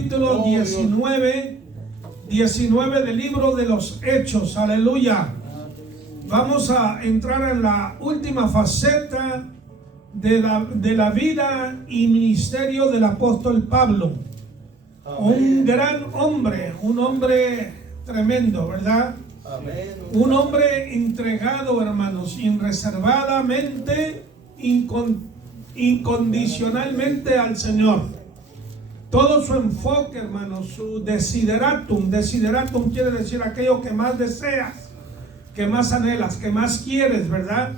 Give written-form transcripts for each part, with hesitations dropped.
Capítulo 19 del libro de los Hechos. Aleluya. Vamos a entrar en la última faceta de la vida y ministerio del apóstol Pablo. Un gran hombre, un hombre tremendo, ¿verdad? Amén. Un hombre entregado, hermanos, irreservadamente, incondicionalmente al Señor. Todo su enfoque, hermanos, su desideratum quiere decir aquello que más deseas, que más anhelas, que más quieres, ¿verdad?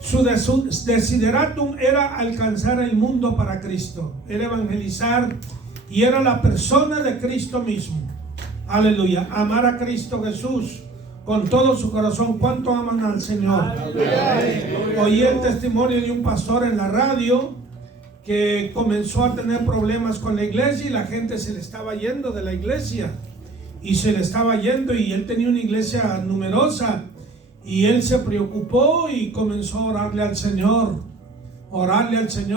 Su desideratum era alcanzar el mundo para Cristo, era evangelizar y era la persona de Cristo mismo. Aleluya, amar a Cristo Jesús con todo su corazón. ¿Cuánto aman al Señor? Oí el testimonio de un pastor en la radio que comenzó a tener problemas con la iglesia y la gente se le estaba yendo de la iglesia y se le estaba yendo, y él tenía una iglesia numerosa y él se preocupó y comenzó a orarle al Señor,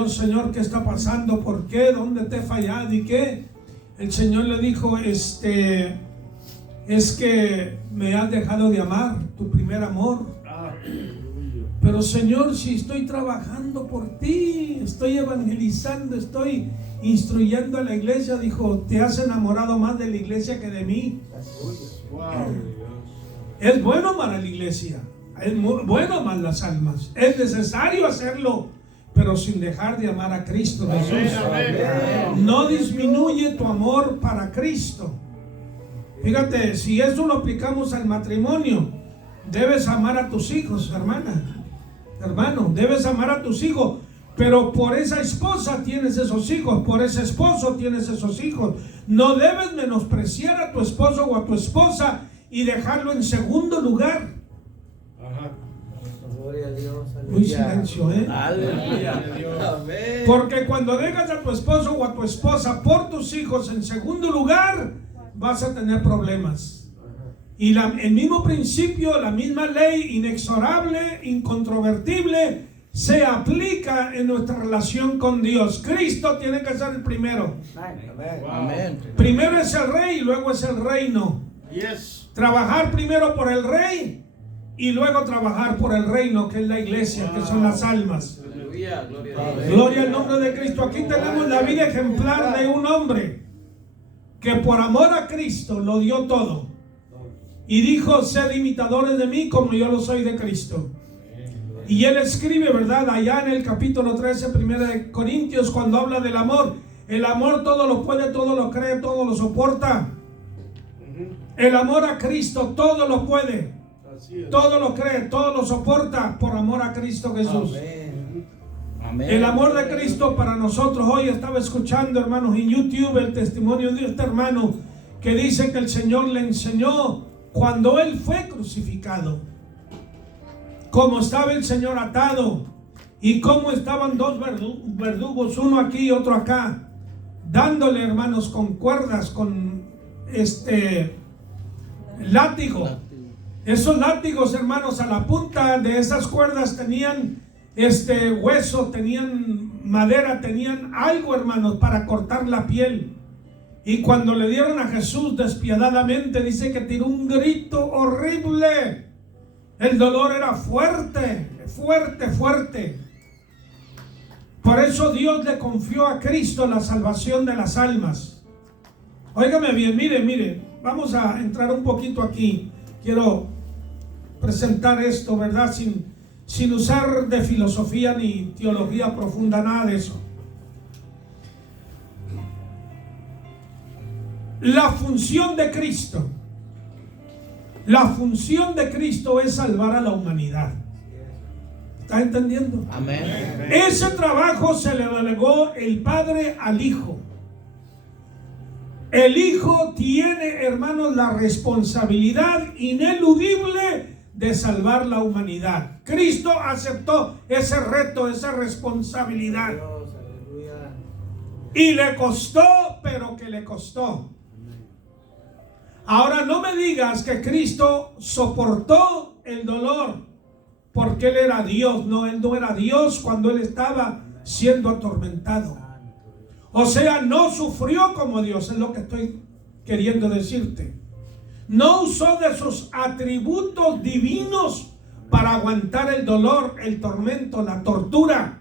Señor, ¿qué está pasando? ¿Por qué? ¿Dónde te he fallado? ¿Y qué? El Señor le dijo, es que me has dejado de amar, tu primer amor. Pero Señor, si estoy trabajando por ti, estoy evangelizando, estoy instruyendo a la iglesia, dijo, te has enamorado más de la iglesia que de mí. Es bueno amar a la iglesia, es bueno amar las almas, es necesario hacerlo, pero sin dejar de amar a Cristo Jesús. No disminuye tu amor para Cristo. Fíjate, si eso lo aplicamos al matrimonio, debes amar a tus hijos, hermano, debes amar a tus hijos, pero por esa esposa tienes esos hijos, por ese esposo tienes esos hijos. No debes menospreciar a tu esposo o a tu esposa y dejarlo en segundo lugar. Gloria a Dios. Muy silencio, Aleluya. Porque cuando dejas a tu esposo o a tu esposa por tus hijos en segundo lugar, vas a tener problemas. Y el mismo principio, la misma ley inexorable, incontrovertible, se aplica en nuestra relación con Dios. Cristo tiene que ser el primero. Amén. Primero es el rey y luego es el reino. Trabajar primero por el rey y luego trabajar por el reino, que es la iglesia, que son las almas. Gloria al nombre de Cristo. Aquí tenemos la vida ejemplar de un hombre que por amor a Cristo lo dio todo. Y dijo, sed imitadores de mí como yo lo soy de Cristo. Y él escribe, ¿verdad? Allá en el capítulo 13, 1 de Corintios, cuando habla del amor. El amor todo lo puede, todo lo cree, todo lo soporta. El amor a Cristo todo lo puede, todo lo cree, todo lo soporta por amor a Cristo Jesús. Amén. El amor de Cristo para nosotros. Hoy estaba escuchando, hermanos, en YouTube el testimonio de este hermano que dice que el Señor le enseñó cuando él fue crucificado, cómo estaba el Señor atado y cómo estaban dos verdugos, uno aquí y otro acá, dándole, hermanos, con cuerdas, con látigo. Esos látigos, hermanos, a la punta de esas cuerdas tenían hueso, tenían madera, tenían algo, hermanos, para cortar la piel. Y cuando le dieron a Jesús despiadadamente, dice que tiró un grito horrible. El dolor era fuerte. Por eso Dios le confió a Cristo la salvación de las almas. Óigame bien, mire, vamos a entrar un poquito aquí. Quiero presentar esto, ¿verdad? Sin usar de filosofía ni teología profunda, nada de eso. La función de Cristo es salvar a la humanidad. ¿Está entendiendo? Amén. Ese trabajo se le delegó el Padre al Hijo. El Hijo tiene, hermanos, la responsabilidad ineludible de salvar la humanidad. Cristo aceptó ese reto, esa responsabilidad. Y le costó, pero que le costó. Ahora no me digas que Cristo soportó el dolor porque Él era Dios. No, Él no era Dios cuando Él estaba siendo atormentado. O sea, no sufrió como Dios, es lo que estoy queriendo decirte. No usó de sus atributos divinos para aguantar el dolor, el tormento, la tortura.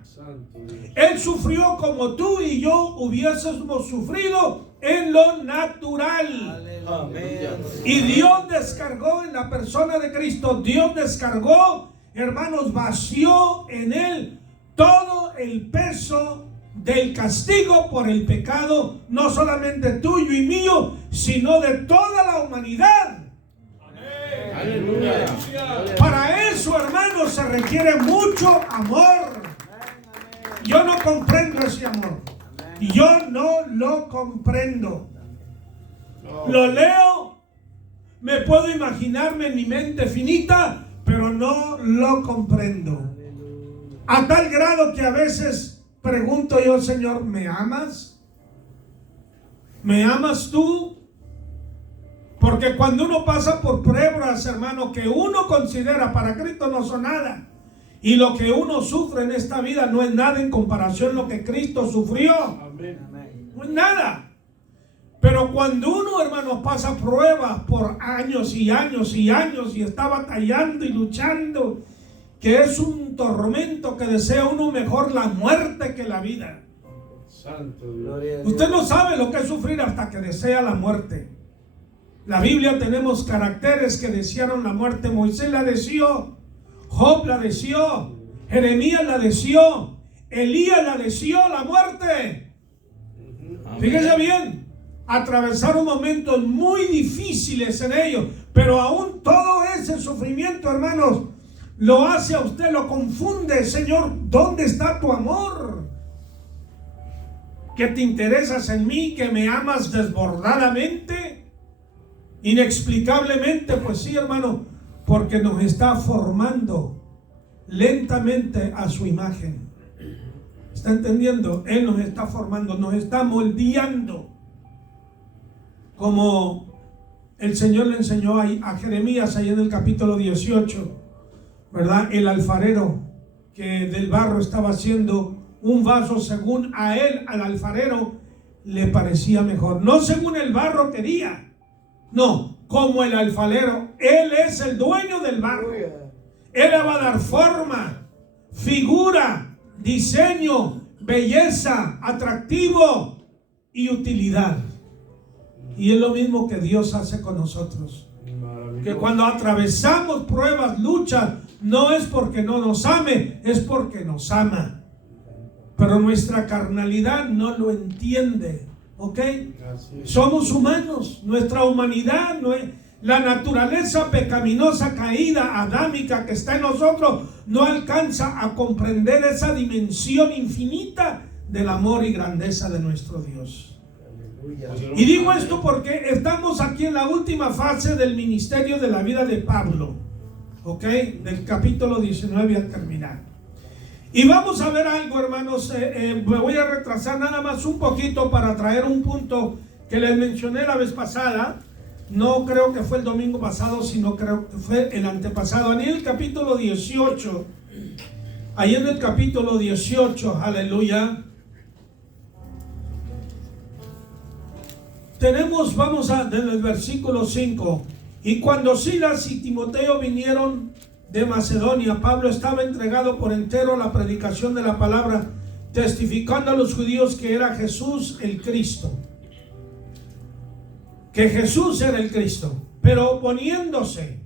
Él sufrió como tú y yo hubiésemos sufrido en lo natural. Amén. Y Dios descargó en la persona de Cristo, Dios descargó, hermanos, vació en él todo el peso del castigo por el pecado, no solamente tuyo y mío, sino de toda la humanidad. Amén. Aleluya. Para eso, hermanos, se requiere mucho amor. Yo no comprendo ese amor. Yo no lo comprendo. Lo leo, me puedo imaginarme en mi mente finita, pero no lo comprendo. A tal grado que a veces pregunto yo, Señor, ¿me amas? ¿Me amas tú? Porque cuando uno pasa por pruebas, hermano, que uno considera para Cristo no son nada. Y lo que uno sufre en esta vida no es nada en comparación a lo que Cristo sufrió. No es nada. Pero cuando uno, hermano, pasa pruebas por años y años y años y está batallando y luchando, que es un tormento que desea uno mejor la muerte que la vida. Santo Dios. Usted no sabe lo que es sufrir hasta que desea la muerte. La Biblia tenemos caracteres que desearon la muerte. Moisés la deseó, Job la deseó, Jeremías la deseó, Elías la deseó, la muerte. Fíjese bien, atravesaron momentos muy difíciles en ellos, pero aún todo ese sufrimiento, hermanos, lo hace a usted, lo confunde. Señor, ¿dónde está tu amor? Que te interesas en mí, que me amas desbordadamente, inexplicablemente. Pues sí, hermano, porque nos está formando lentamente a su imagen. ¿Está entendiendo? Él nos está formando, nos está moldeando. Como el Señor le enseñó a Jeremías ahí en el capítulo 18, ¿verdad? El alfarero que del barro estaba haciendo un vaso según a él, al alfarero, le parecía mejor. No según el barro quería, no, como el alfarero. Él es el dueño del barro. Él le va a dar forma, figura, diseño, belleza, atractivo y utilidad. Y es lo mismo que Dios hace con nosotros. Que cuando atravesamos pruebas, luchas, no es porque no nos ame, es porque nos ama. Pero nuestra carnalidad no lo entiende. ¿Ok? Somos humanos. Nuestra humanidad no es... La naturaleza pecaminosa, caída, adámica que está en nosotros no alcanza a comprender esa dimensión infinita del amor y grandeza de nuestro Dios. Y digo esto porque estamos aquí en la última fase del ministerio de la vida de Pablo, ¿ok? Del capítulo 19 al terminar. Y vamos a ver algo, hermanos. Me voy a retrasar nada más un poquito para traer un punto que les mencioné la vez pasada. No creo que fue el domingo pasado, sino creo que fue el antepasado. En el capítulo 18, ahí en el capítulo 18, aleluya, tenemos, vamos a, desde el versículo 5. Y cuando Silas y Timoteo vinieron de Macedonia, Pablo estaba entregado por entero a la predicación de la palabra, testificando a los judíos que era Jesús el Cristo. Que Jesús era el Cristo. Pero oponiéndose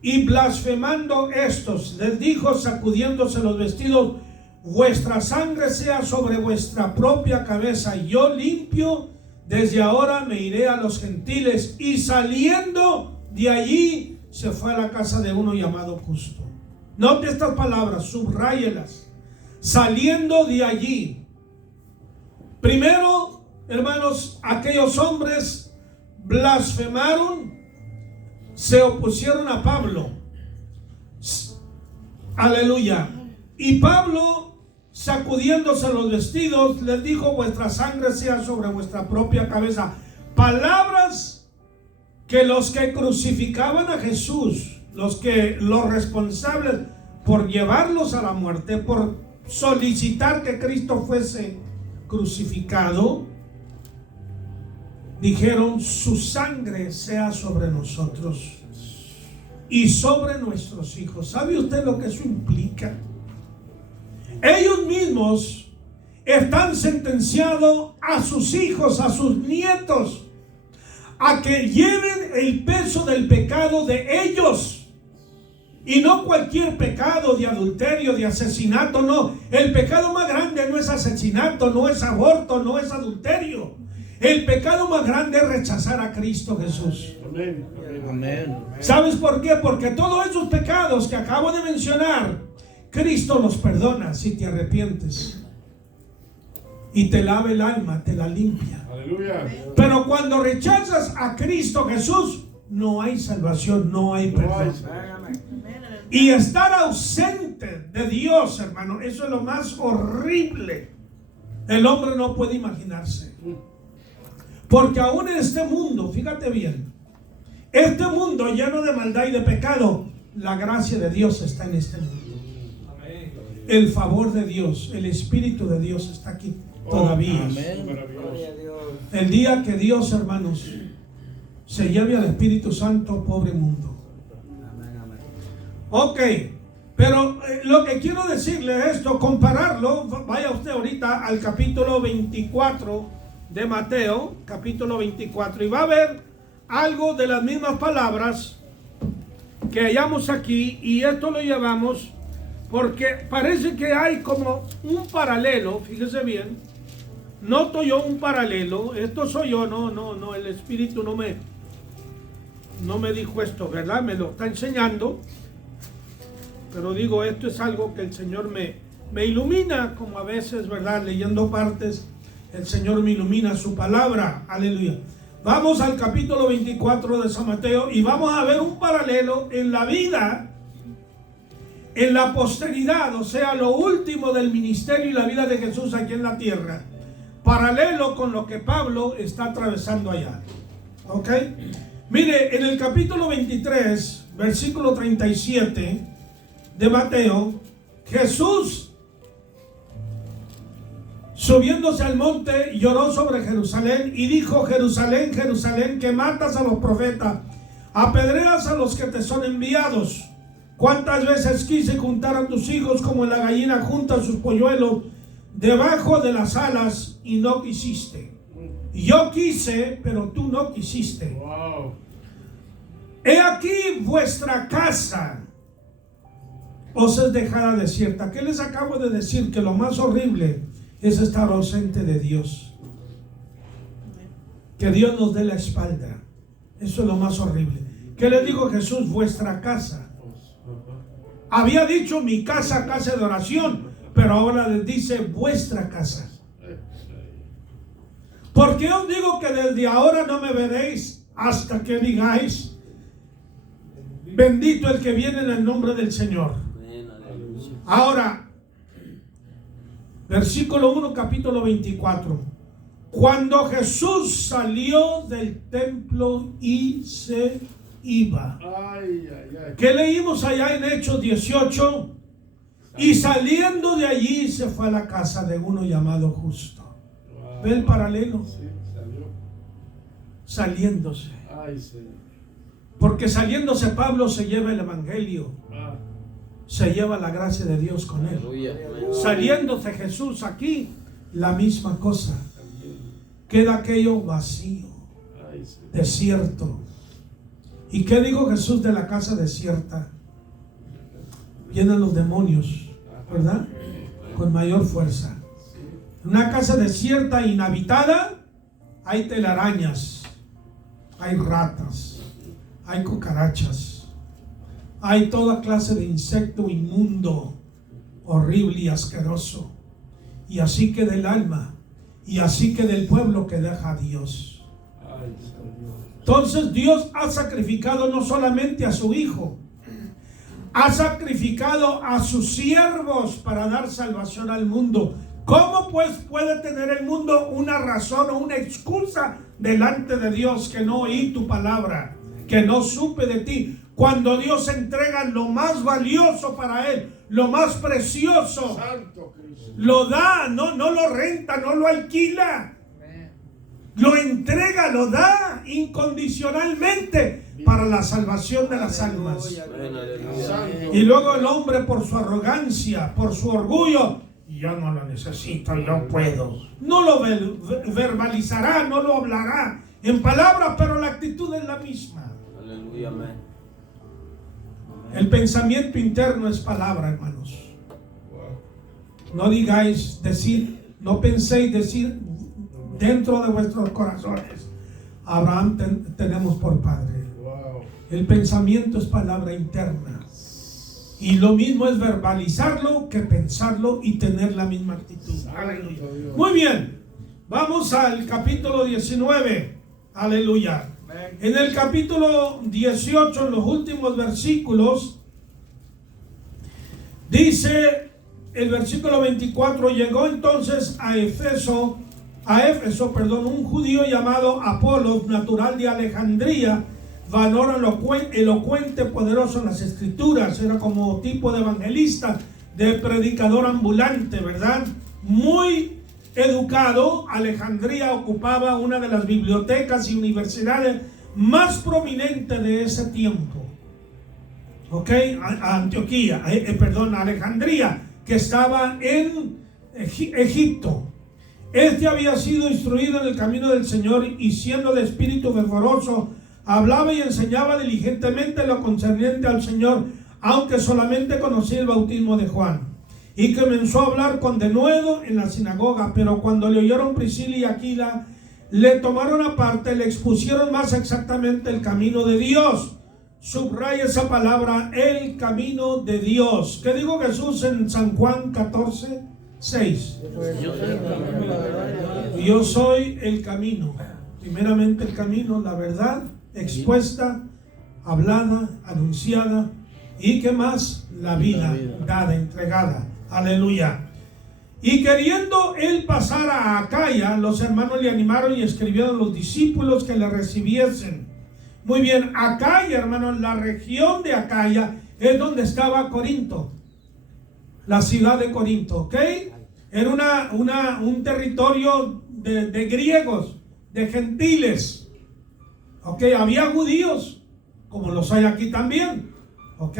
y blasfemando estos, les dijo, sacudiéndose los vestidos: vuestra sangre sea sobre vuestra propia cabeza. Yo limpio, desde ahora me iré a los gentiles. Y saliendo de allí, se fue a la casa de uno llamado Justo. Note estas palabras, subráyelas. Saliendo de allí. Primero, hermanos, aquellos hombres blasfemaron, se opusieron a Pablo. Aleluya. Y Pablo, sacudiéndose los vestidos, les dijo: vuestra sangre sea sobre vuestra propia cabeza. Palabras que los que crucificaban a Jesús, los responsables por llevarlos a la muerte, por solicitar que Cristo fuese crucificado, dijeron: su sangre sea sobre nosotros y sobre nuestros hijos. ¿Sabe usted lo que eso implica? Ellos mismos están sentenciados a sus hijos, a sus nietos, a que lleven el peso del pecado de ellos. Y no cualquier pecado de adulterio, de asesinato, no. El pecado más grande no es asesinato, no es aborto, no es adulterio. El pecado más grande es rechazar a Cristo Jesús. Amén. Amén. ¿Sabes por qué? Porque todos esos pecados que acabo de mencionar, Cristo los perdona si te arrepientes. Y te lava el alma, te la limpia. Aleluya. Pero cuando rechazas a Cristo Jesús, no hay salvación, no hay perdón. Y estar ausente de Dios, hermano, eso es lo más horrible. El hombre no puede imaginarse. Porque aún en este mundo, fíjate bien, este mundo lleno de maldad y de pecado, la gracia de Dios está en este mundo. El favor de Dios, el Espíritu de Dios está aquí todavía. El día que Dios, hermanos, se lleve al Espíritu Santo, pobre mundo. Ok, pero lo que quiero decirle es esto, compararlo. Vaya usted ahorita al capítulo 24 de Mateo, capítulo 24, y va a ver algo de las mismas palabras que hallamos aquí, y esto lo llevamos porque parece que hay como un paralelo. Fíjese bien, noto yo un paralelo. Esto soy yo, no, el Espíritu no me dijo esto, ¿verdad? Me lo está enseñando. Pero digo, esto es algo que el Señor me ilumina, como a veces, ¿verdad? Leyendo partes, el Señor me ilumina su palabra. Aleluya. Vamos al capítulo 24 de San Mateo y vamos a ver un paralelo en la vida, en la posteridad, o sea, lo último del ministerio y la vida de Jesús aquí en la tierra. Paralelo con lo que Pablo está atravesando allá. ¿Ok? Mire, en el capítulo 23, versículo 37... de Mateo, Jesús, subiéndose al monte, lloró sobre Jerusalén y dijo: Jerusalén, Jerusalén, que matas a los profetas, apedreas a los que te son enviados. Cuántas veces quise juntar a tus hijos como la gallina junta sus polluelos debajo de las alas, y no quisiste. Y yo quise, pero tú no quisiste. Wow. He aquí vuestra casa os es dejada desierta. ¿Qué les acabo de decir? Que lo más horrible es estar ausente de Dios. Que Dios nos dé la espalda. Eso es lo más horrible. ¿Qué le dijo Jesús? Vuestra casa. Había dicho mi casa, casa de oración, pero ahora les dice vuestra casa. Porque os digo que desde ahora no me veréis hasta que digáis: bendito el que viene en el nombre del Señor. Ahora, versículo 1, capítulo 24. Cuando Jesús salió del templo y se iba. ¿Qué leímos allá en Hechos 18? Y saliendo de allí se fue a la casa de uno llamado Justo. ¿Ve el paralelo? Saliéndose. Porque saliéndose Pablo se lleva el evangelio. Se lleva la gracia de Dios con él. Saliéndose Jesús aquí, la misma cosa. Queda aquello vacío, desierto. ¿Y qué dijo Jesús de la casa desierta? Vienen los demonios, ¿verdad? Con mayor fuerza. Una casa desierta, inhabitada, hay telarañas, hay ratas, hay cucarachas. Hay toda clase de insecto inmundo, horrible y asqueroso. Y así queda el alma, y así queda el pueblo que deja a Dios. Entonces Dios ha sacrificado no solamente a su Hijo, ha sacrificado a sus siervos para dar salvación al mundo. ¿Cómo pues puede tener el mundo una razón o una excusa delante de Dios que no oí tu palabra, que no supe de ti? Cuando Dios entrega lo más valioso para Él, lo más precioso. Santo Cristo. Lo da, no lo renta, no lo alquila. Lo entrega, lo da incondicionalmente para la salvación de las almas. Y luego el hombre, por su arrogancia, por su orgullo, yo no lo necesito, yo puedo. No lo verbalizará, no lo hablará en palabras, pero la actitud es la misma. Aleluya, amén. El pensamiento interno es palabra, hermanos. No digáis decir, no penséis decir dentro de vuestros corazones, Abraham tenemos por padre. El pensamiento es palabra interna. Y lo mismo es verbalizarlo que pensarlo y tener la misma actitud. Aleluya. Muy bien. Vamos al capítulo 19. Aleluya. En el capítulo 18, en los últimos versículos, dice el versículo 24: llegó entonces a Éfeso, un judío llamado Apolos, natural de Alejandría, varón elocuente, poderoso en las escrituras. Era como tipo de evangelista, de predicador ambulante, ¿verdad? Muy educado. Alejandría ocupaba una de las bibliotecas y universidades más prominentes de ese tiempo. Alejandría, que estaba en Egipto. Este había sido instruido en el camino del Señor, y siendo de espíritu fervoroso, hablaba y enseñaba diligentemente lo concerniente al Señor, aunque solamente conocía el bautismo de Juan. Y comenzó a hablar con denuedo en la sinagoga. Pero cuando le oyeron Priscila y Aquila, le tomaron aparte, le expusieron más exactamente el camino de Dios. Subraya esa palabra, el camino de Dios. ¿Qué dijo Jesús en San Juan 14:6? Yo soy el camino. Primeramente el camino, la verdad expuesta, hablada, anunciada, y que más, la vida dada, entregada. Aleluya. Y queriendo él pasar a Acaya, los hermanos le animaron y escribieron a los discípulos que le recibiesen. Muy bien, Acaya, hermanos, la región de Acaya es donde estaba Corinto, la ciudad de Corinto, ¿ok? Era un territorio de griegos, de gentiles. Ok, había judíos, como los hay aquí también, ok,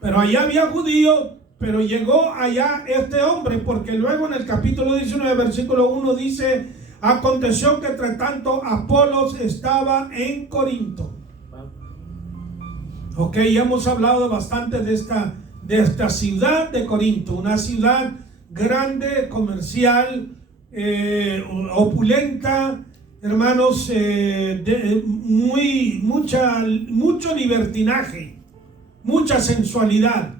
pero allá había judíos, pero llegó allá este hombre, porque luego en el capítulo 19, versículo 1 dice: aconteció que entre tanto Apolos estaba en Corinto. Ok, ya hemos hablado bastante de esta ciudad de Corinto, una ciudad grande, comercial, opulenta, hermanos, mucho libertinaje, mucha sensualidad,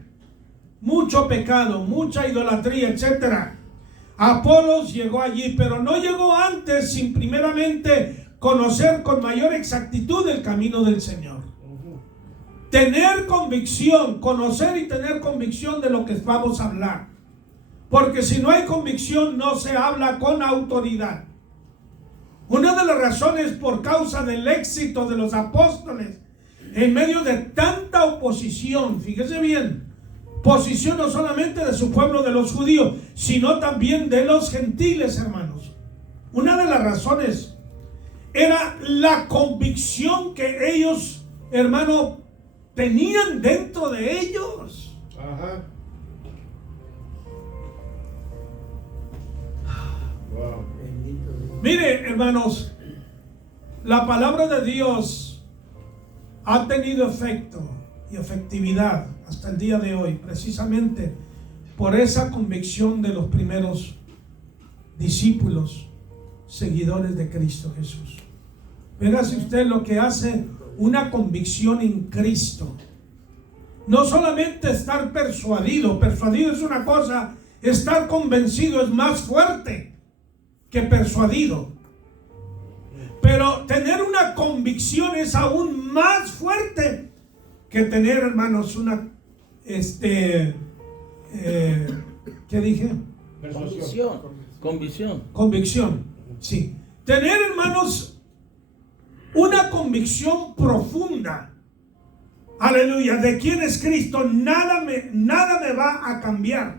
mucho pecado, mucha idolatría, etc. Apolos llegó allí, pero no llegó antes sin primeramente conocer con mayor exactitud el camino del Señor. Tener convicción, conocer y tener convicción de lo que vamos a hablar. Porque si no hay convicción, no se habla con autoridad. Una de las razones por causa del éxito de los apóstoles en medio de tanta oposición, fíjese bien, posición no solamente de su pueblo, de los judíos, sino también de los gentiles, hermanos. Una de las razones era la convicción que ellos, hermano, tenían dentro de ellos. Ajá. Wow. Mire, hermanos, la palabra de Dios ha tenido efecto y efectividad hasta el día de hoy, precisamente por esa convicción de los primeros discípulos, seguidores de Cristo Jesús. Véase usted lo que hace una convicción en Cristo. No solamente estar persuadido es una cosa, estar convencido es más fuerte que persuadido. Pero tener una convicción es aún más fuerte que tener, hermanos, una ¿qué dije? Convicción, sí. Tener, hermanos, una convicción profunda aleluya, de quién es Cristo, nada me va a cambiar.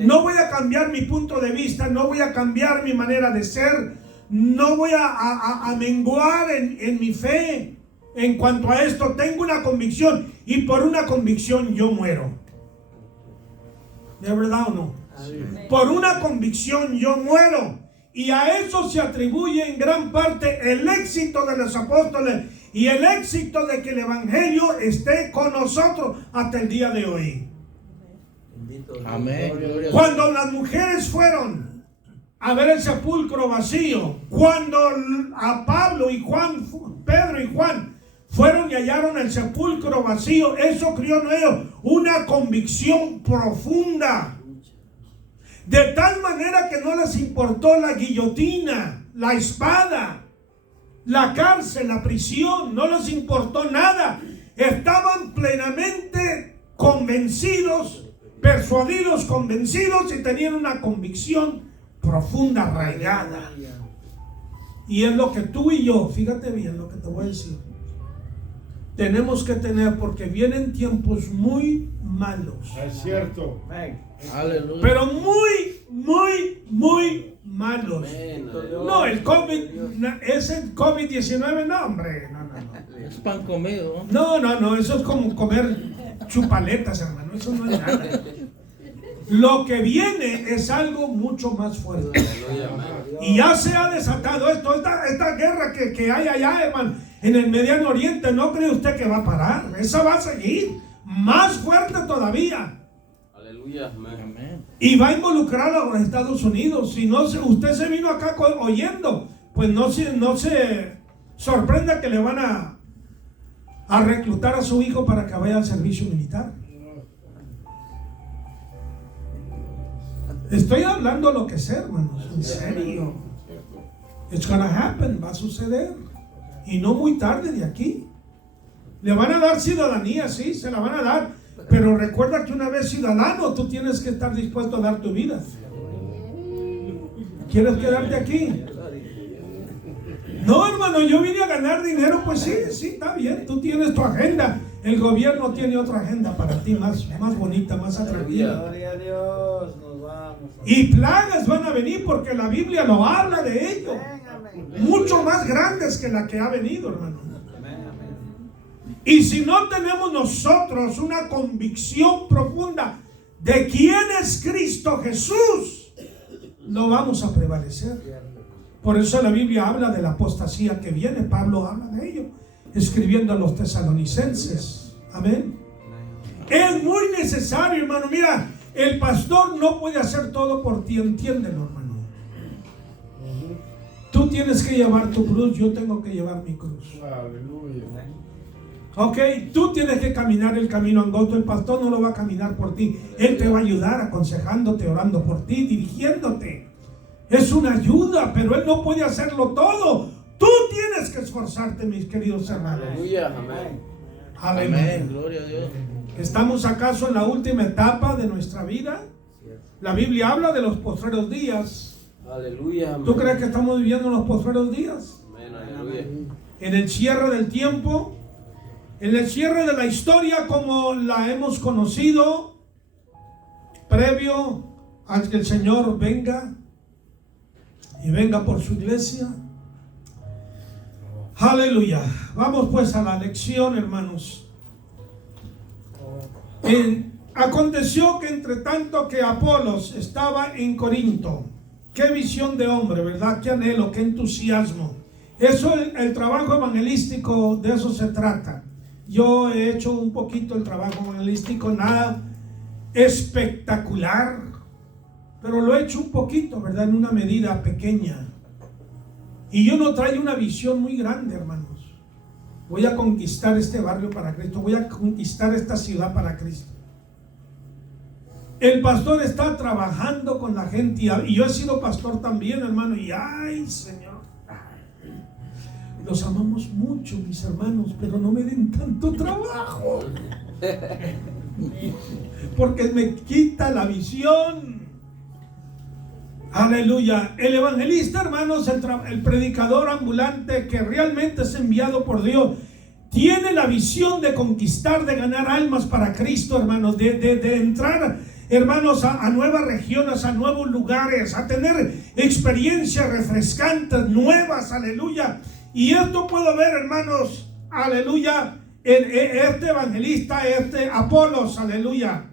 No voy a cambiar mi punto de vista, no voy a cambiar mi manera de ser, no voy a menguar en mi fe. En cuanto a esto, tengo una convicción y por una convicción yo muero. ¿De verdad o no? Por una convicción yo muero. Y a eso se atribuye en gran parte el éxito de los apóstoles y el éxito de que el evangelio esté con nosotros hasta el día de hoy. Amén. Cuando las mujeres fueron a ver el sepulcro vacío, cuando a Pablo y Juan, Pedro y Juan fueron y hallaron el sepulcro vacío, eso creó en ellos una convicción profunda. De tal manera que no les importó la guillotina, la espada, la cárcel, la prisión, no les importó nada. Estaban plenamente convencidos, persuadidos, convencidos y tenían una convicción profunda, arraigada. Y es lo que tú y yo, fíjate bien lo que te voy a decir, tenemos que tener, porque vienen tiempos muy malos. Es cierto. Aleluya. Pero muy malos. No, el COVID, ese COVID-19, no, hombre, no. Es pan comido. No, eso es como comer chupaletas, hermano, eso no es nada. Lo que viene es algo mucho más fuerte. Y ya se ha desatado esta guerra que hay allá, hermano, en el Mediano Oriente. ¿No cree usted que va a parar? Esa va a seguir más fuerte todavía. Aleluya. Amén. Y va a involucrar a los Estados Unidos. Si no, usted se vino acá oyendo, pues no se sorprenda que le van a reclutar a su hijo para que vaya al servicio militar. Estoy hablando lo que sé, hermanos, en serio. It's gonna happen, va a suceder. Y no muy tarde de aquí. Le van a dar ciudadanía, sí, se la van a dar. Pero recuerda que una vez ciudadano, tú tienes que estar dispuesto a dar tu vida. ¿Quieres quedarte aquí? No, hermano, yo vine a ganar dinero. Pues sí, está bien. Tú tienes tu agenda. El gobierno tiene otra agenda para ti, más bonita, más atractiva. Gloria a Dios, nos vamos. Y plagas van a venir porque la Biblia lo habla de ello. Mucho más grandes que la que ha venido, hermano. Y si no tenemos nosotros una convicción profunda de quién es Cristo Jesús, no vamos a prevalecer. Por eso la Biblia habla de la apostasía que viene. Pablo habla de ello, escribiendo a los tesalonicenses. Amén. Es muy necesario, hermano. Mira, el pastor no puede hacer todo por ti, entiéndelo, hermano. Tú tienes que llevar tu cruz, yo tengo que llevar mi cruz. Aleluya. Ok, tú tienes que caminar el camino angosto. El pastor no lo va a caminar por ti. Él te va a ayudar aconsejándote, orando por ti, dirigiéndote. Es una ayuda, pero él no puede hacerlo todo. Tú tienes que esforzarte, mis queridos hermanos. Aleluya. Amén. Aleluya. Amén. Gloria a Dios. ¿Estamos acaso en la última etapa de nuestra vida? La Biblia habla de los postreros días. Aleluya. ¿Tú crees que estamos viviendo los postreros días? Amén. Aleluya. En el cierre del tiempo, en el cierre de la historia como la hemos conocido, previo a que el Señor venga y venga por su iglesia. Aleluya. Vamos pues a la lección, hermanos. Aconteció que entre tanto que Apolos estaba en Corinto, qué visión de hombre, ¿verdad? Qué anhelo, qué entusiasmo. Eso, el trabajo evangelístico, de eso se trata. Yo he hecho un poquito el trabajo evangelístico, nada espectacular, pero lo he hecho un poquito, ¿verdad? En una medida pequeña. Y yo no traigo una visión muy grande, hermanos. Voy a conquistar este barrio para Cristo, voy a conquistar esta ciudad para Cristo. El pastor está trabajando con la gente y yo he sido pastor también, hermano, y ay, Señor, los amamos mucho, mis hermanos, pero no me den tanto trabajo, porque me quita la visión. Aleluya. El evangelista, hermanos, el predicador ambulante que realmente es enviado por Dios, tiene la visión de conquistar, de ganar almas para Cristo, hermanos, de entrar, hermanos, a nuevas regiones, a nuevos lugares, a tener experiencias refrescantes, nuevas, aleluya. Y esto puedo ver, hermanos, aleluya, este evangelista, Apolos, aleluya.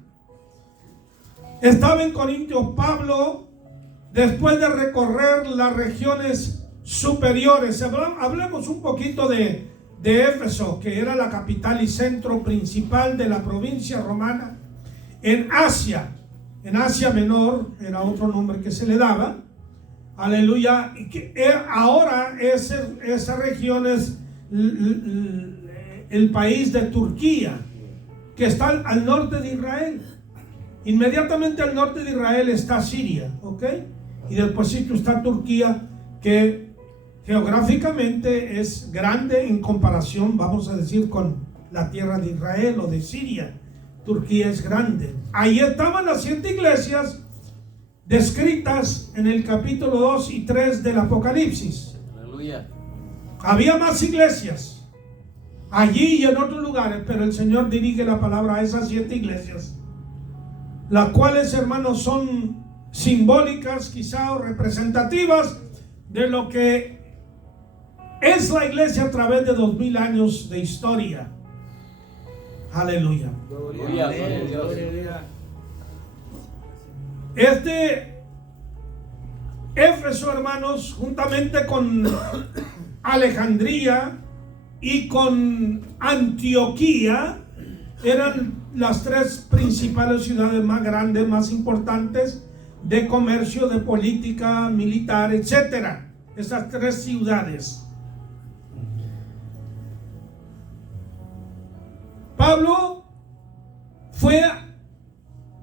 Estaba en Corintios Pablo, después de recorrer las regiones superiores. Hablemos un poquito de Éfeso, que era la capital y centro principal de la provincia romana en Asia Menor, era otro nombre que se le daba, aleluya. Y que ahora esa región es el país de Turquía, que está al norte de Israel. Inmediatamente al norte de Israel está Siria, ¿ok? Y después está Turquía, que geográficamente es grande en comparación, vamos a decir, con la tierra de Israel o de Siria. Turquía es grande. Ahí estaban las 7 iglesias descritas en el capítulo 2 y 3 del Apocalipsis. Aleluya. Había más iglesias allí y en otros lugares, pero el Señor dirige la palabra a esas 7 iglesias, las cuales, hermanos, son simbólicas quizá o representativas de lo que es la iglesia a través de 2000 años de historia. Aleluya. Gloria a Dios. Éfeso, hermanos, juntamente con Alejandría y con Antioquía, eran las 3 principales ciudades más grandes, más importantes de comercio, de política, militar, etcétera. Esas 3 ciudades. Pablo fue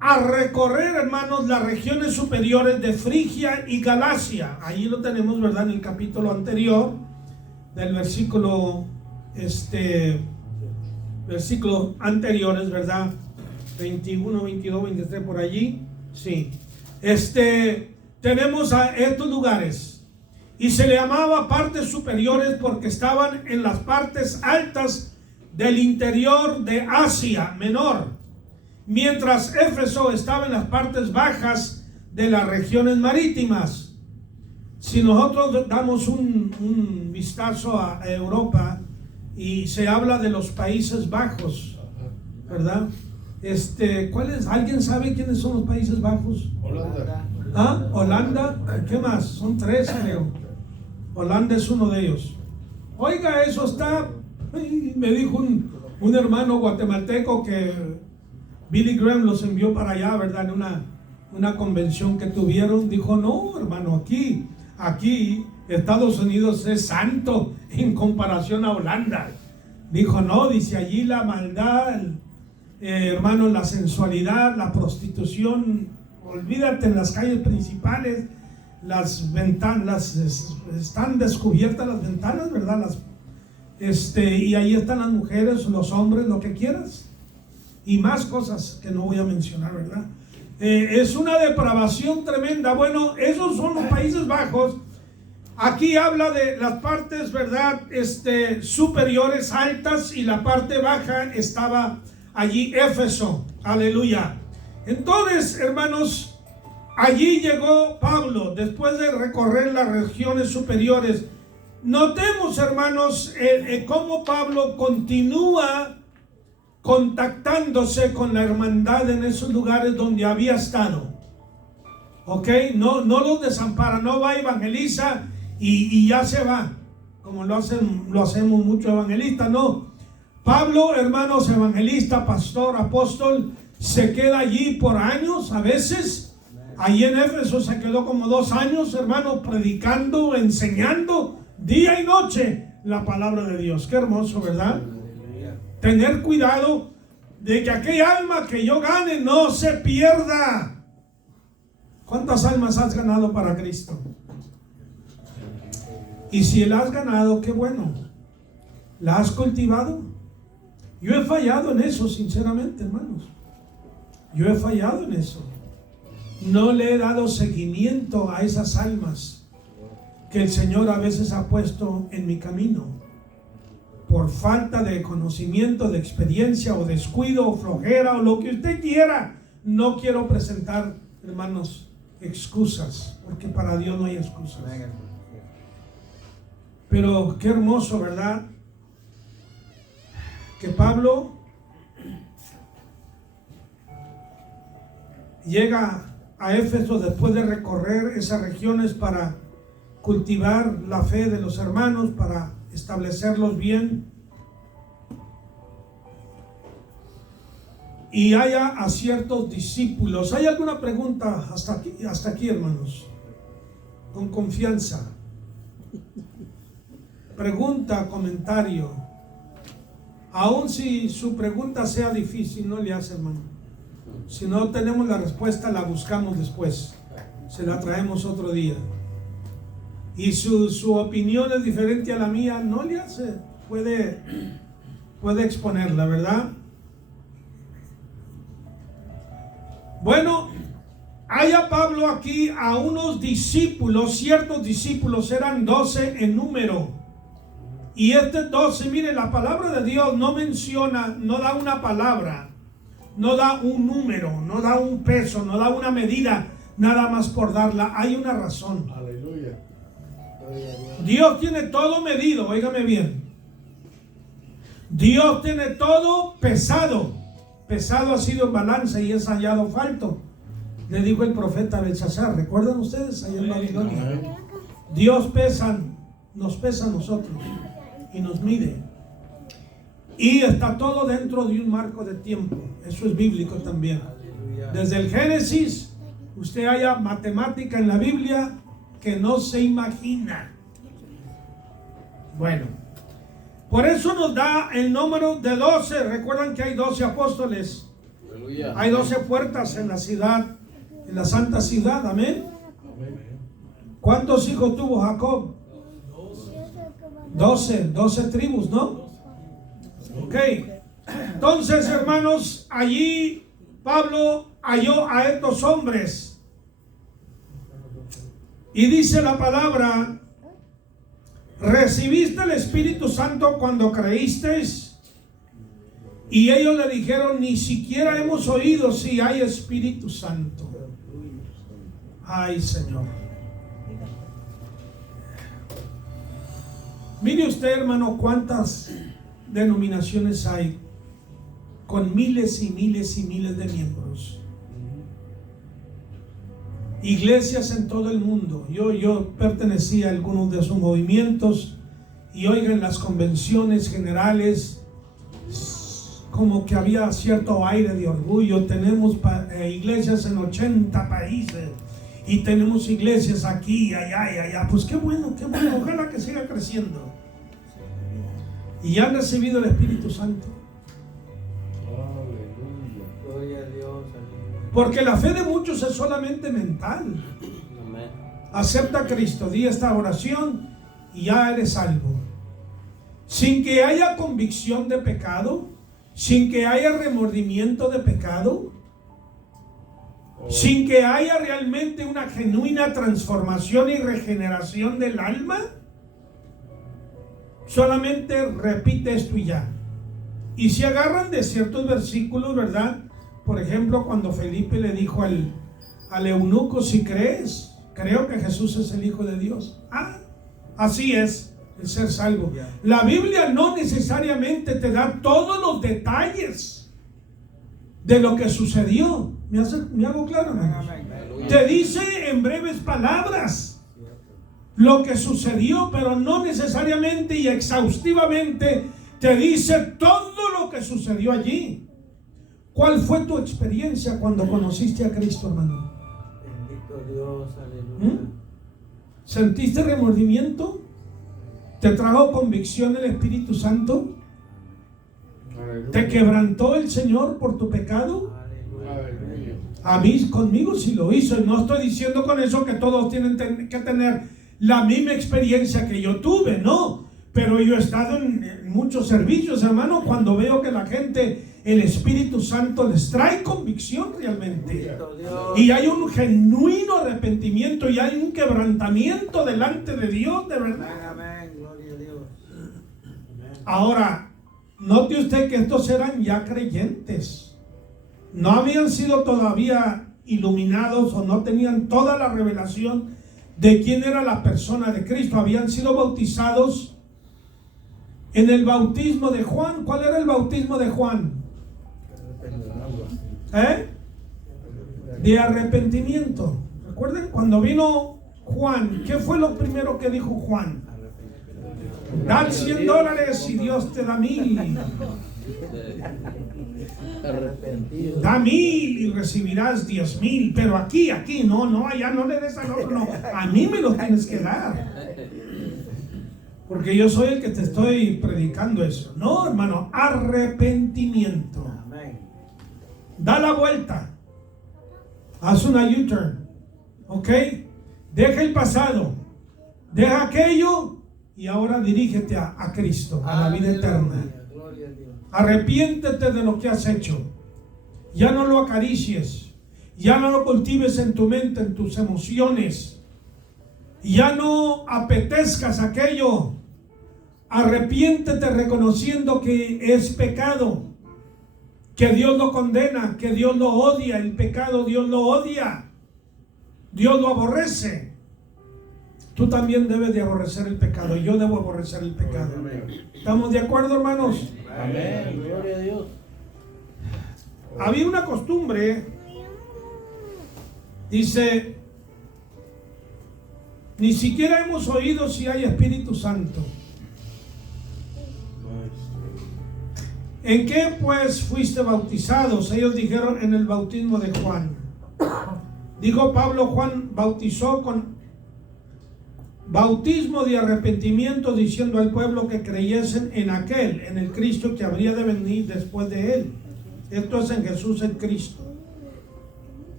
a recorrer, hermanos, las regiones superiores de Frigia y Galacia. Ahí lo tenemos, ¿verdad? En el capítulo anterior, del versículos anteriores, ¿verdad? 21, 22, 23, por allí. Sí. Tenemos a estos lugares. Y se le llamaba partes superiores porque estaban en las partes altas del interior de Asia Menor, mientras Éfeso estaba en las partes bajas de las regiones marítimas. Si nosotros damos un vistazo a Europa y se habla de los Países Bajos, ¿verdad? ¿Alguien sabe quiénes son los Países Bajos? Holanda. ¿Ah? Holanda. ¿Qué más? Son 3, creo. Holanda es uno de ellos. Oiga, eso está... Me dijo un hermano guatemalteco que Billy Graham los envió para allá, ¿verdad? En una convención que tuvieron. Dijo, no, hermano, aquí Estados Unidos es santo en comparación a Holanda. Dijo, no, dice, allí la maldad, hermano, la sensualidad, la prostitución, olvídate, en las calles principales, las ventanas, están descubiertas las ventanas, ¿verdad? Y ahí están las mujeres, los hombres, lo que quieras, y más cosas que no voy a mencionar, ¿verdad? Es una depravación tremenda. Bueno, esos son los Países Bajos. Aquí habla de las partes, ¿verdad? Superiores, altas, y la parte baja estaba allí Éfeso. Aleluya. Entonces, hermanos, allí llegó Pablo después de recorrer las regiones superiores. Notemos, hermanos, cómo Pablo continúa contactándose con la hermandad en esos lugares donde había estado. ¿Ok? No los desampara, no va, evangeliza y ya se va, como lo hacemos muchos evangelistas. No, Pablo, hermanos, evangelista, pastor, apóstol, se queda allí por años, a veces. Allí en Éfeso se quedó como 2 años, hermanos, predicando, enseñando día y noche la palabra de Dios. Qué hermoso, ¿verdad? Tener cuidado de que aquella alma que yo gane no se pierda. ¿Cuántas almas has ganado para Cristo? Y si la has ganado, qué bueno. ¿La has cultivado? Yo he fallado en eso, sinceramente, hermanos. Yo he fallado en eso. No le he dado seguimiento a esas almas que el Señor a veces ha puesto en mi camino. por falta de conocimiento, de experiencia o descuido o flojera o lo que usted quiera. No quiero presentar, hermanos, excusas, porque para Dios no hay excusas. Pero qué hermoso, ¿verdad? Que Pablo llega a Éfeso después de recorrer esas regiones para cultivar la fe de los hermanos, para establecerlos bien. Y haya a ciertos discípulos. ¿Hay alguna pregunta hasta aquí, hermanos? Con confianza. Pregunta, comentario. Aun si su pregunta sea difícil, no le hace, hermano. Si no tenemos la respuesta, la buscamos después. Se la traemos otro día. Y su opinión es diferente a la mía, no le hace. Puede exponerla, ¿verdad? Bueno, haya Pablo aquí a unos discípulos, ciertos discípulos, eran 12 en número. Y 12, mire, la palabra de Dios no menciona, no da una palabra, no da un número, no da un peso, no da una medida, nada más por darla. Hay una razón. Aleluya. Dios tiene todo medido, óigame bien. Dios tiene todo pesado. Pesado ha sido en balanza y es hallado falto. Le dijo el profeta Belsasar. ¿Recuerdan ustedes allá en Babilonia? Dios nos pesa a nosotros y nos mide. Y está todo dentro de un marco de tiempo. Eso es bíblico también. Desde el Génesis, usted haya matemática en la Biblia que no se imagina. Bueno, por eso nos da el número de 12. Recuerdan que hay 12 apóstoles. Aleluya. Hay 12 puertas en la ciudad, en la santa ciudad. Amén. ¿Cuántos hijos tuvo Jacob? 12 tribus, ¿no? Ok. Entonces, hermanos, allí Pablo halló a estos hombres. Y dice la palabra: ¿recibiste el Espíritu Santo cuando creísteis? Y ellos le dijeron: ni siquiera hemos oído si hay Espíritu Santo. Ay, Señor. Mire usted, hermano, cuántas denominaciones hay con miles y miles y miles de miembros. Iglesias en todo el mundo. Yo pertenecía a algunos de esos movimientos y oigan, las convenciones generales, como que había cierto aire de orgullo. Tenemos iglesias en 80 países y tenemos iglesias aquí, allá y allá. Pues qué bueno, ojalá que siga creciendo. Y ya han recibido el Espíritu Santo. Gloria a Dios. Porque la fe de muchos es solamente mental. Acepta a Cristo, di esta oración y ya eres salvo. Sin que haya convicción de pecado, sin que haya remordimiento de pecado, sin que haya realmente una genuina transformación y regeneración del alma, solamente repite esto y ya. Y se agarran de ciertos versículos, ¿verdad? Por ejemplo, cuando Felipe le dijo al eunuco: si crees, creo que Jesús es el Hijo de Dios. Así es el ser salvo. La Biblia no necesariamente te da todos los detalles de lo que sucedió. ¿Me hago claro, hermanos? Te dice en breves palabras lo que sucedió, pero no necesariamente y exhaustivamente te dice todo lo que sucedió allí. ¿Cuál fue tu experiencia cuando conociste a Cristo, hermano? Bendito Dios, aleluya. ¿Sentiste remordimiento? ¿Te trajo convicción el Espíritu Santo? Aleluya. ¿Te quebrantó el Señor por tu pecado? Aleluya. A mí, conmigo sí lo hizo. Y no estoy diciendo con eso que todos tienen que tener la misma experiencia que yo tuve, no. Pero yo he estado en muchos servicios, hermano, cuando veo que la gente, el Espíritu Santo les trae convicción realmente. Y hay un genuino arrepentimiento y hay un quebrantamiento delante de Dios, de verdad. Amén, gloria a Dios. Ahora, note usted que estos eran ya creyentes. No habían sido todavía iluminados o no tenían toda la revelación de quién era la persona de Cristo. Habían sido bautizados en el bautismo de Juan. ¿Cuál era el bautismo de Juan? De arrepentimiento. Recuerden, cuando vino Juan, ¿qué fue lo primero que dijo Juan? Dad $100 y Dios te da 1,000. Da 1,000 y recibirás 10,000. Pero aquí, no, allá no le des al otro, no. A mí me lo tienes que dar. Porque yo soy el que te estoy predicando eso. No, hermano, arrepentimiento. Da la vuelta. Haz una U-turn. ¿Ok? Deja el pasado. Deja aquello. Y ahora dirígete a Cristo, a la vida eterna. Arrepiéntete de lo que has hecho. Ya no lo acaricies. Ya no lo cultives en tu mente, en tus emociones. Ya no apetezcas aquello. Arrepiéntete reconociendo que es pecado, que Dios lo condena, que Dios lo odia. El pecado Dios lo odia, Dios lo aborrece. Tú también debes de aborrecer el pecado. Yo debo aborrecer el pecado. ¿Estamos de acuerdo, hermanos? Amén. Gloria a Dios. Había una costumbre, dice, ni siquiera hemos oído si hay Espíritu Santo. ¿En qué pues fuiste bautizados? Ellos dijeron, en el bautismo de Juan. Dijo Pablo, Juan bautizó con bautismo de arrepentimiento, diciendo al pueblo que creyesen en aquel, en el Cristo que habría de venir después de él. Esto es en Jesús el Cristo.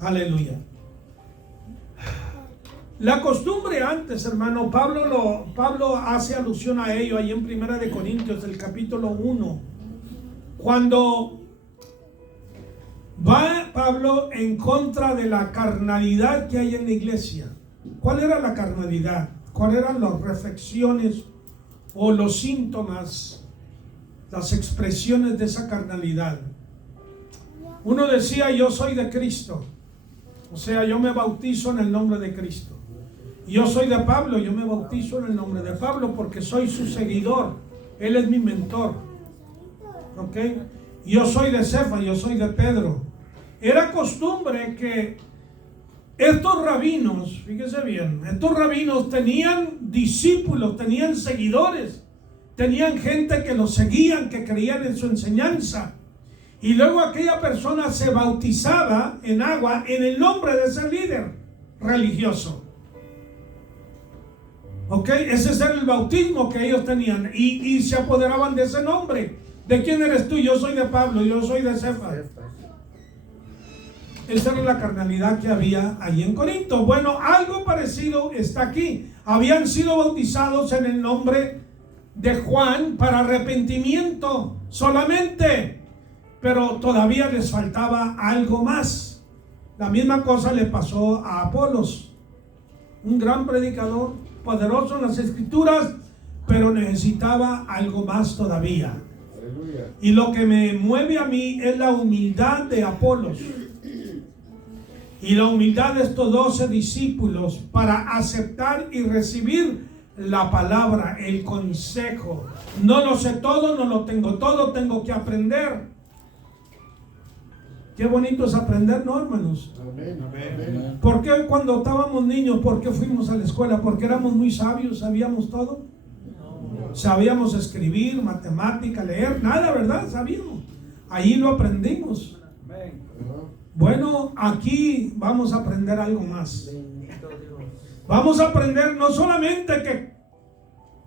Aleluya. La costumbre antes, hermano, Pablo hace alusión a ello ahí en 1 de Corintios, el capítulo 1, cuando va Pablo en contra de la carnalidad que hay en la iglesia. ¿Cuál era la carnalidad? ¿Cuáles eran las reflexiones o los síntomas, las expresiones de esa carnalidad? Uno decía, yo soy de Cristo, o sea, yo me bautizo en el nombre de Cristo. Yo soy de Pablo, yo me bautizo en el nombre de Pablo porque soy su seguidor, él es mi mentor. ¿Ok? Yo soy de Cefa, yo soy de Pedro. Era costumbre que estos rabinos, fíjese bien, estos rabinos tenían discípulos, tenían seguidores, tenían gente que los seguían, que creían en su enseñanza. Y luego aquella persona se bautizaba en agua en el nombre de ese líder religioso. ¿Ok? Ese era el bautismo que ellos tenían y se apoderaban de ese nombre. ¿De quién eres tú? Yo soy de Pablo, yo soy de Cefa. Esa era la carnalidad que había allí en Corinto. Bueno, algo parecido está aquí. Habían sido bautizados en el nombre de Juan para arrepentimiento solamente, pero todavía les faltaba algo más. La misma cosa le pasó a Apolos, un gran predicador, poderoso en las escrituras, pero necesitaba algo más todavía. Aleluya. Y lo que me mueve a mí es la humildad de Apolos y la humildad de estos 12 discípulos para aceptar y recibir la palabra, el consejo. No lo sé todo, no lo tengo todo, tengo que aprender. Qué bonito es aprender, ¿no, hermanos? Amén, amén. ¿Por qué cuando estábamos niños, por qué fuimos a la escuela? ¿Porque éramos muy sabios? ¿Sabíamos todo? Sabíamos escribir, matemática, leer, nada, ¿verdad? Sabíamos. Ahí lo aprendimos. Bueno, aquí vamos a aprender algo más. Vamos a aprender no solamente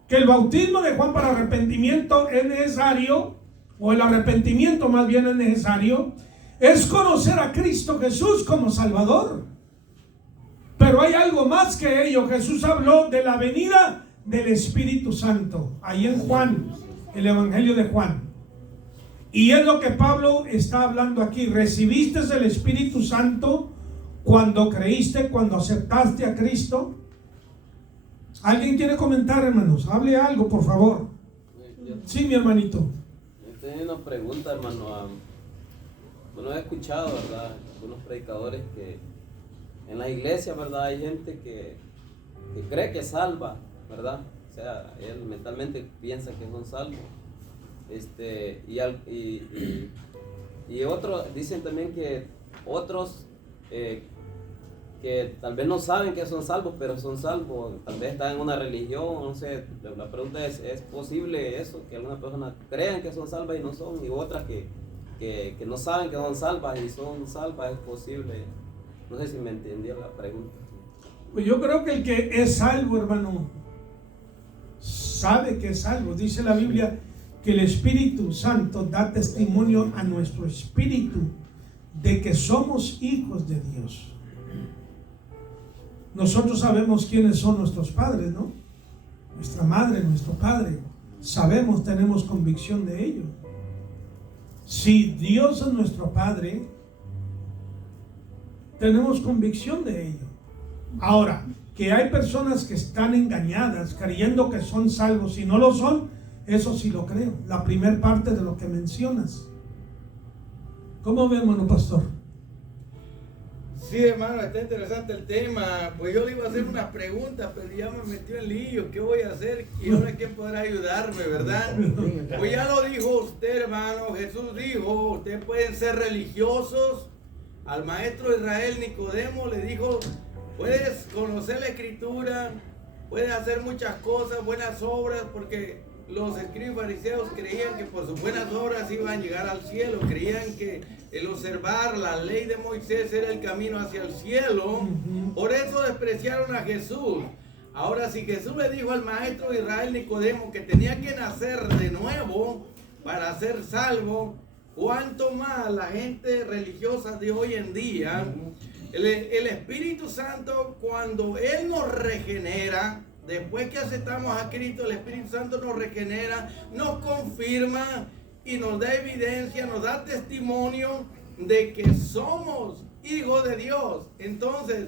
que el bautismo de Juan para arrepentimiento es necesario, o el arrepentimiento más bien es necesario, es conocer a Cristo Jesús como Salvador. Pero hay algo más que ello. Jesús habló de la venida del Espíritu Santo, ahí en Juan, el Evangelio de Juan. Y es lo que Pablo está hablando aquí. Recibiste el Espíritu Santo cuando creíste, cuando aceptaste a Cristo. ¿Alguien quiere comentar, hermanos? Hable algo, por favor. Sí, mi hermanito. Tengo una pregunta, hermano. Bueno, he escuchado, ¿verdad?, algunos predicadores que en la iglesia, ¿verdad?, hay gente que cree que es salva, ¿verdad? O sea, él mentalmente piensa que son salvos. Y otros dicen también que otros que tal vez no saben que son salvos, pero son salvos, tal vez están en una religión, no sé. La pregunta ¿es posible eso? Que algunas personas crean que son salvas y no son, y otras que no saben que son salvas y son salvas, ¿es posible? No sé si me entendió la pregunta. Pues yo creo que el que es salvo, hermano, sabe que es salvo. Dice la Biblia que el Espíritu Santo da testimonio a nuestro espíritu de que somos hijos de Dios. Nosotros sabemos quiénes son nuestros padres, ¿no? Nuestra madre, nuestro padre. Sabemos, tenemos convicción de ello. Si Dios es nuestro Padre, tenemos convicción de ello. Ahora, que hay personas que están engañadas creyendo que son salvos y no lo son, eso sí lo creo. La primera parte de lo que mencionas. ¿Cómo ve, hermano pastor? Sí, hermano, está interesante el tema. Pues yo le iba a hacer unas preguntas, pero ya me metió en lío. ¿Qué voy a hacer? ¿Y ahora quién podrá ayudarme, verdad? Pues ya lo dijo usted, hermano. Jesús dijo, ustedes pueden ser religiosos. Al maestro Israel Nicodemo le dijo, puedes conocer la escritura, puedes hacer muchas cosas, buenas obras, porque los escribas fariseos creían que por sus buenas obras iban a llegar al cielo, creían que el observar la ley de Moisés era el camino hacia el cielo. Por eso despreciaron a Jesús. Ahora, si Jesús le dijo al maestro de Israel Nicodemo que tenía que nacer de nuevo para ser salvo, ¿cuánto más la gente religiosa de hoy en día? El Espíritu Santo, cuando Él nos regenera, después que aceptamos a Cristo, el Espíritu Santo nos regenera, nos confirma y nos da evidencia, nos da testimonio de que somos hijos de Dios. Entonces,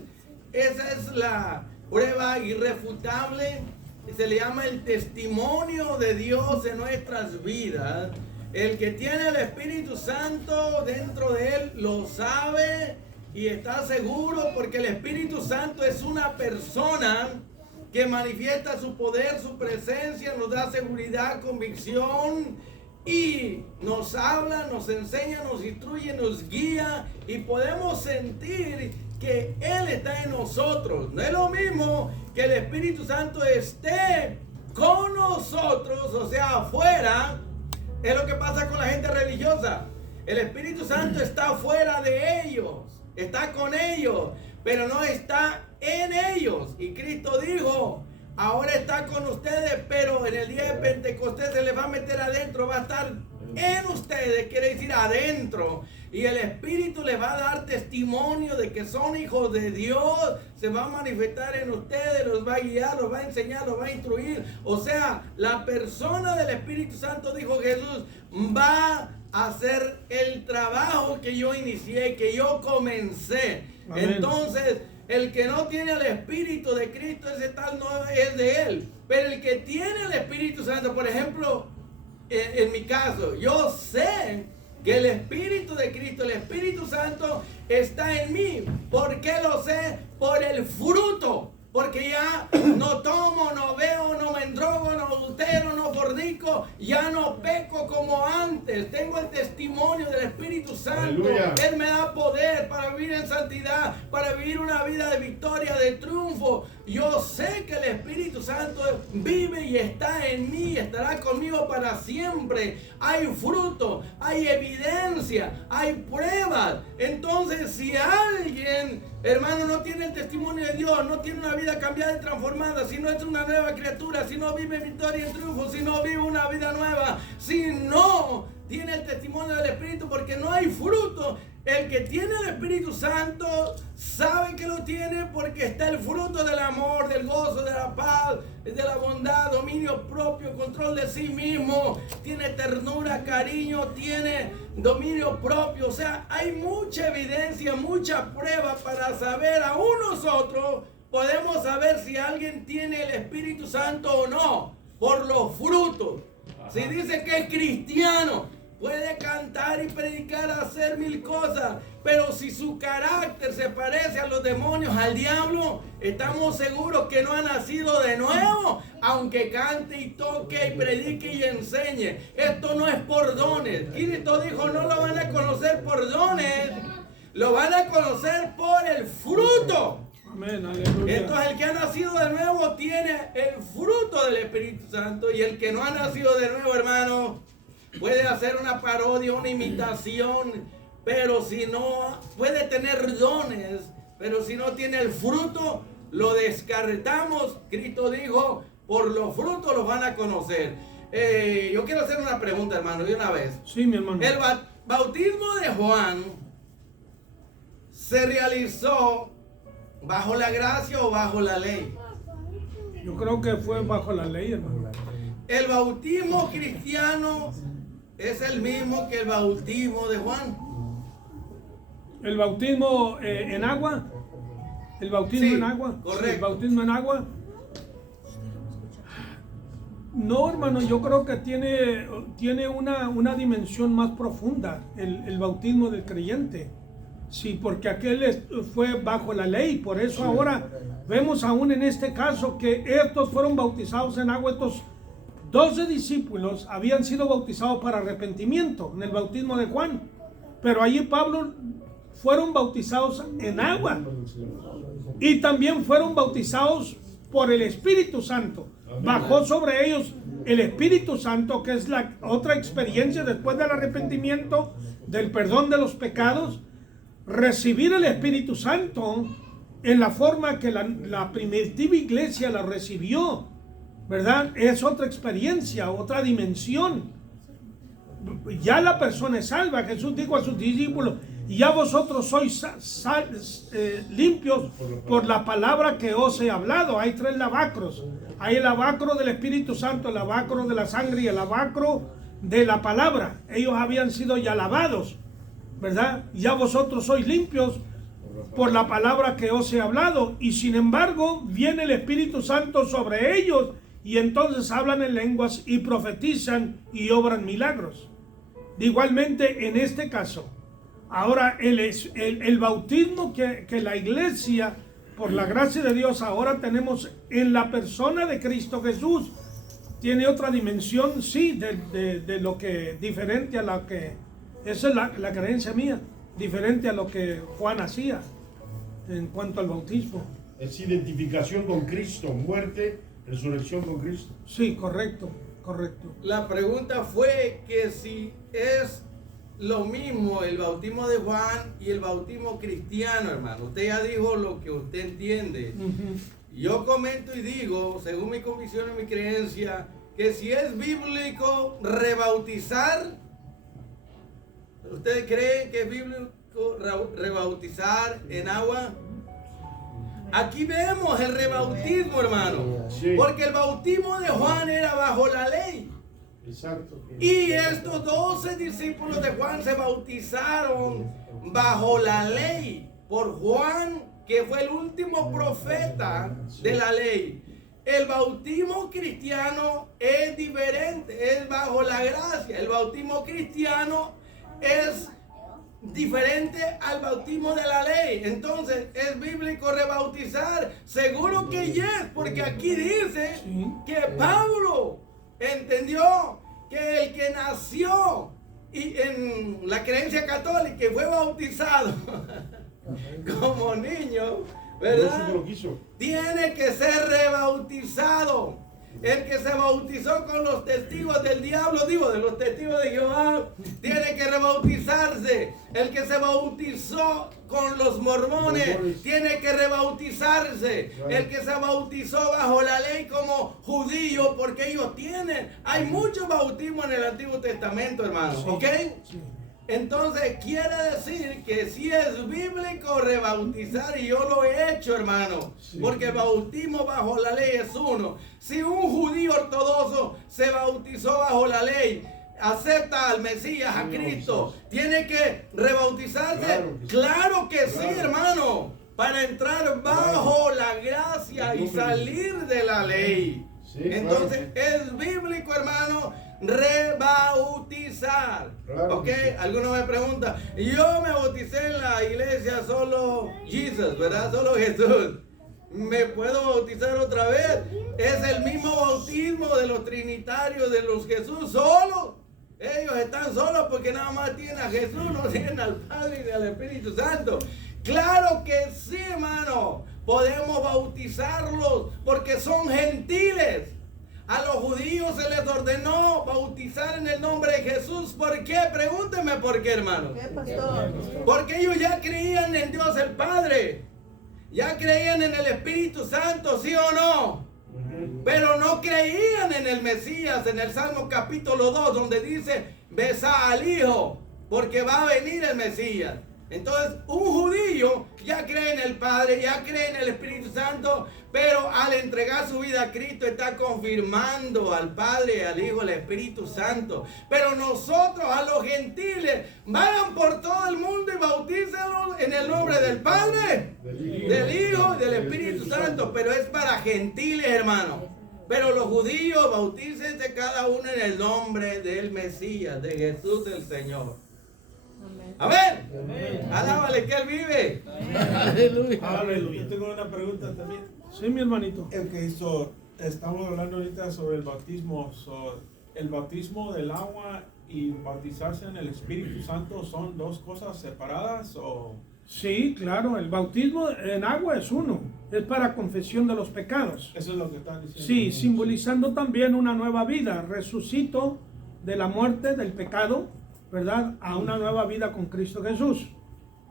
esa es la prueba irrefutable, se le llama el testimonio de Dios en nuestras vidas. El que tiene el Espíritu Santo dentro de él lo sabe y está seguro, porque el Espíritu Santo es una persona que manifiesta su poder, su presencia, nos da seguridad, convicción y nos habla, nos enseña, nos instruye, nos guía y podemos sentir que Él está en nosotros. No es lo mismo que el Espíritu Santo esté con nosotros, o sea, afuera. Es lo que pasa con la gente religiosa. El Espíritu Santo está fuera de ellos, está con ellos, pero no está en ellos. Y Cristo dijo, ahora está con ustedes, pero en el día de Pentecostés se les va a meter adentro, va a estar en ustedes, quiere decir adentro. Y el Espíritu les va a dar testimonio de que son hijos de Dios. Se va a manifestar en ustedes, los va a guiar, los va a enseñar, los va a instruir. O sea, la persona del Espíritu Santo, dijo Jesús, va a hacer el trabajo que yo inicié, que yo comencé. Amén. Entonces, el que no tiene el Espíritu de Cristo, ese tal no es de Él. Pero el que tiene el Espíritu Santo, por ejemplo, en mi caso, yo sé que el Espíritu de Cristo, el Espíritu Santo está en mí. ¿Por qué lo sé? Por el fruto. Porque ya no tomo, no veo, no me endrogo, no adultero, no fornico, ya no peco como antes. Tengo el testimonio del Espíritu Santo. Aleluya. Él me da poder para vivir en santidad, para vivir una vida de victoria, de triunfo. Yo sé que el Espíritu Santo vive y está en mí, estará conmigo para siempre. Hay fruto, hay evidencia, hay pruebas. Entonces, si alguien, hermano, no tiene el testimonio de Dios, no tiene una vida cambiada y transformada, si no es una nueva criatura, si no vive victoria y triunfo, si no vive una vida nueva, si no tiene el testimonio del Espíritu, porque no hay fruto. El que tiene el Espíritu Santo sabe que lo tiene porque está el fruto del amor, del gozo, de la paz, de la bondad, dominio propio, control de sí mismo, tiene ternura, cariño, tiene dominio propio. O sea, hay mucha evidencia, mucha prueba para saber. Aún nosotros podemos saber si alguien tiene el Espíritu Santo o no por los frutos. Si dice que es cristiano, puede cantar y predicar, hacer mil cosas, pero si su carácter se parece a los demonios, al diablo, estamos seguros que no ha nacido de nuevo, aunque cante y toque y predique y enseñe. Esto no es por dones. Cristo dijo, no lo van a conocer por dones, lo van a conocer por el fruto. Amén, aleluya. Entonces el que ha nacido de nuevo tiene el fruto del Espíritu Santo, y el que no ha nacido de nuevo, hermano, puede hacer una parodia, una imitación, pero si no, puede tener dones, pero si no tiene el fruto, lo descartamos. Cristo dijo, por los frutos los van a conocer. Yo quiero hacer una pregunta, hermano, de una vez. Sí, mi hermano. El bautismo de Juan se realizó bajo la gracia o bajo la ley. Yo creo que fue bajo la ley, hermano. El bautismo cristiano es el mismo que el bautismo de Juan. El bautismo en agua. El bautismo Sí, en agua. correcto. Sí, el bautismo en agua. No, hermano, yo creo que tiene una dimensión más profunda el bautismo del creyente. Sí, porque aquel fue bajo la ley. Por eso ahora vemos aún en este caso que estos fueron bautizados en agua. Estos 12 discípulos habían sido bautizados para arrepentimiento en el bautismo de Juan. Pero allí Pablo fueron bautizados en agua. Y también fueron bautizados por el Espíritu Santo. Bajó sobre ellos el Espíritu Santo, que es la otra experiencia después del arrepentimiento, del perdón de los pecados. Recibir el Espíritu Santo en la forma que la primitiva iglesia la recibió, ¿verdad? Es otra experiencia, otra dimensión. Ya la persona es salva. Jesús dijo a sus discípulos, ya vosotros sois limpios por la palabra que os he hablado. Hay 3 lavacros. Hay el lavacro del Espíritu Santo, el lavacro de la sangre y el lavacro de la palabra. Ellos habían sido ya lavados, ¿verdad? Ya vosotros sois limpios por la palabra que os he hablado. Y sin embargo, viene el Espíritu Santo sobre ellos y entonces hablan en lenguas y profetizan y obran milagros. Igualmente en este caso, ahora el bautismo que la iglesia, por la gracia de Dios, ahora tenemos en la persona de Cristo Jesús, tiene otra dimensión, sí, de lo que, diferente a la que, esa es la creencia mía, diferente a lo que Juan hacía en cuanto al bautismo. Es identificación con Cristo, muerte, resurrección con Cristo. Sí, correcto, correcto. La pregunta fue que si es lo mismo el bautismo de Juan y el bautismo cristiano, hermano. Usted ya dijo lo que usted entiende. Yo comento y digo, según mi convicción y mi creencia, que si es bíblico rebautizar, ¿ustedes creen que es bíblico rebautizar en agua? Aquí vemos el rebautismo, hermano. Sí. Porque el bautismo de Juan era bajo la ley. Exacto. Y estos 12 discípulos de Juan se bautizaron bajo la ley por Juan, que fue el último profeta de la ley. El bautismo cristiano es diferente, es bajo la gracia. El bautismo cristiano es diferente al bautismo de la ley. Entonces, ¿es bíblico rebautizar? Seguro que yes, porque aquí dice que Pablo entendió que el que nació y en la creencia católica y fue bautizado como niño, ¿verdad? No lo quiso. Tiene que ser rebautizado. El que se bautizó con los testigos del diablo, digo, de los testigos de Jehová, tiene que rebautizarse. El que se bautizó con los mormones, tiene que rebautizarse. El que se bautizó bajo la ley como judío, porque ellos hay muchos bautismos en el Antiguo Testamento, hermano, ¿ok? Sí. Entonces quiere decir que si es bíblico rebautizar, y yo lo he hecho, hermano, porque el bautismo bajo la ley es uno. Si un judío ortodoxo se bautizó bajo la ley, acepta al Mesías, a Cristo, ¿tiene que rebautizarse? Claro que sí, hermano, para entrar bajo la gracia y salir de la ley. Entonces es bíblico, hermano, rebautizar. Claro, ¿Ok? sí. Alguno me pregunta, yo me bauticé en la iglesia solo Jesús, ¿verdad? Solo Jesús. ¿Me puedo bautizar otra vez? Es el mismo bautismo de los trinitarios, de los Jesús solos. Ellos están solos porque nada más tienen a Jesús, no tienen al Padre ni al Espíritu Santo. Claro que sí, hermano. Podemos bautizarlos porque son gentiles. A los judíos se les ordenó bautizar en el nombre de Jesús. ¿Por qué? Pregúntenme por qué, hermano. ¿Qué, pastor? Porque ellos ya creían en Dios el Padre. Ya creían en el Espíritu Santo, ¿sí o no? Pero no creían en el Mesías, en el Salmo capítulo 2, donde dice, besá al Hijo, porque va a venir el Mesías. Entonces, un judío ya cree en el Padre, ya cree en el Espíritu Santo, pero al entregar su vida a Cristo está confirmando al Padre, al Hijo, al Espíritu Santo. Pero nosotros, a los gentiles, vayan por todo el mundo y bautícenlos en el nombre del Padre, del Hijo y del Espíritu Santo. Pero es para gentiles, hermano. Pero los judíos, bautícense cada uno en el nombre del Mesías, de Jesús el Señor. Amén. Alábale que Él vive. Aleluya. Yo tengo una pregunta también. Sí, mi hermanito. Estamos hablando ahorita sobre el bautismo. ¿El bautismo del agua y bautizarse en el Espíritu Santo son dos cosas separadas o...? Sí, claro, el bautismo en agua es uno, es para confesión de los pecados. Eso es lo que están diciendo. Sí, simbolizando también una nueva vida, resucito de la muerte, del pecado, ¿verdad? A una nueva vida con Cristo Jesús.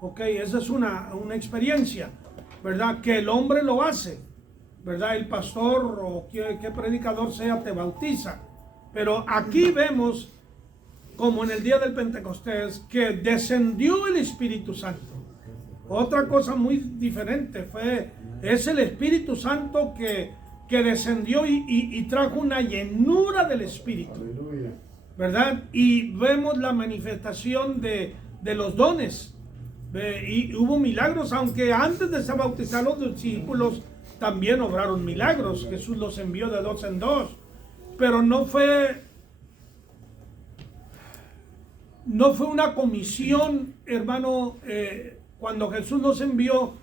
Ok, esa es una experiencia, ¿verdad? Que el hombre lo hace, ¿verdad? El pastor o que predicador sea te bautiza. Pero aquí vemos, como en el día del Pentecostés, que descendió el Espíritu Santo. Otra cosa muy diferente es el Espíritu Santo que descendió y trajo una llenura del Espíritu. Aleluya. ¿Verdad? Y vemos la manifestación de los dones. Y hubo milagros, aunque antes de ser bautizados los discípulos también obraron milagros. Jesús los envió de 2 en 2. Pero no fue una comisión, hermano. Cuando Jesús los envió,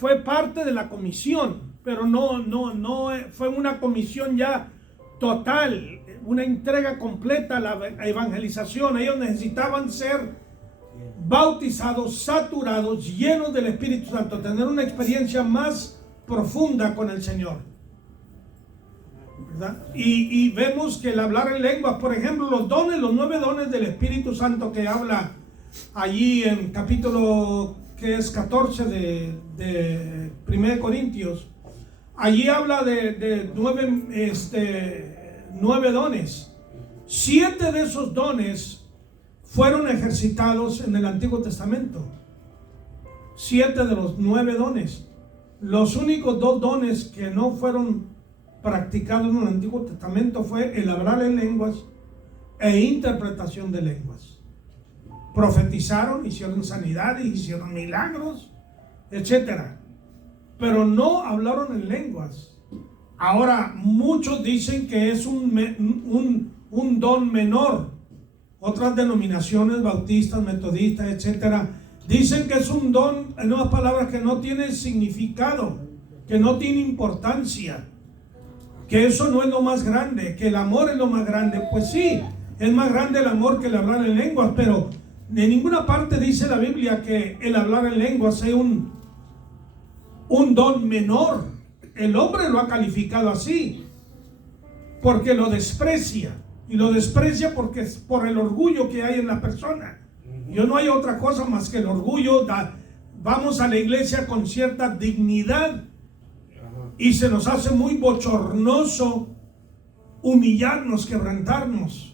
fue parte de la comisión, pero no fue una comisión ya total, una entrega completa a la evangelización. Ellos necesitaban ser bautizados, saturados, llenos del Espíritu Santo, tener una experiencia más profunda con el Señor, ¿verdad? Y vemos que el hablar en lenguas, por ejemplo, los 9 dones del Espíritu Santo que habla allí en capítulo que es 14 de 1 Corintios, allí habla de 9 dones. 7 de esos dones fueron ejercitados en el Antiguo Testamento. 7 de los 9 dones. Los únicos 2 dones que no fueron practicados en el Antiguo Testamento fue el hablar en lenguas e interpretación de lenguas. Profetizaron, hicieron sanidades, hicieron milagros, etcétera, pero no hablaron en lenguas. Ahora muchos dicen que es un don menor. Otras denominaciones, bautistas, metodistas, etcétera, dicen que es un don, en otras palabras, que no tiene significado, que no tiene importancia, que eso no es lo más grande, que el amor es lo más grande. Pues sí, es más grande el amor que el hablar en lenguas, pero de ninguna parte dice la Biblia que el hablar en lenguas sea un don menor. El hombre lo ha calificado así porque lo desprecia, y lo desprecia porque es por el orgullo que hay en la persona. Yo no hay otra cosa más que el orgullo. Vamos a la iglesia con cierta dignidad y se nos hace muy bochornoso humillarnos, quebrantarnos.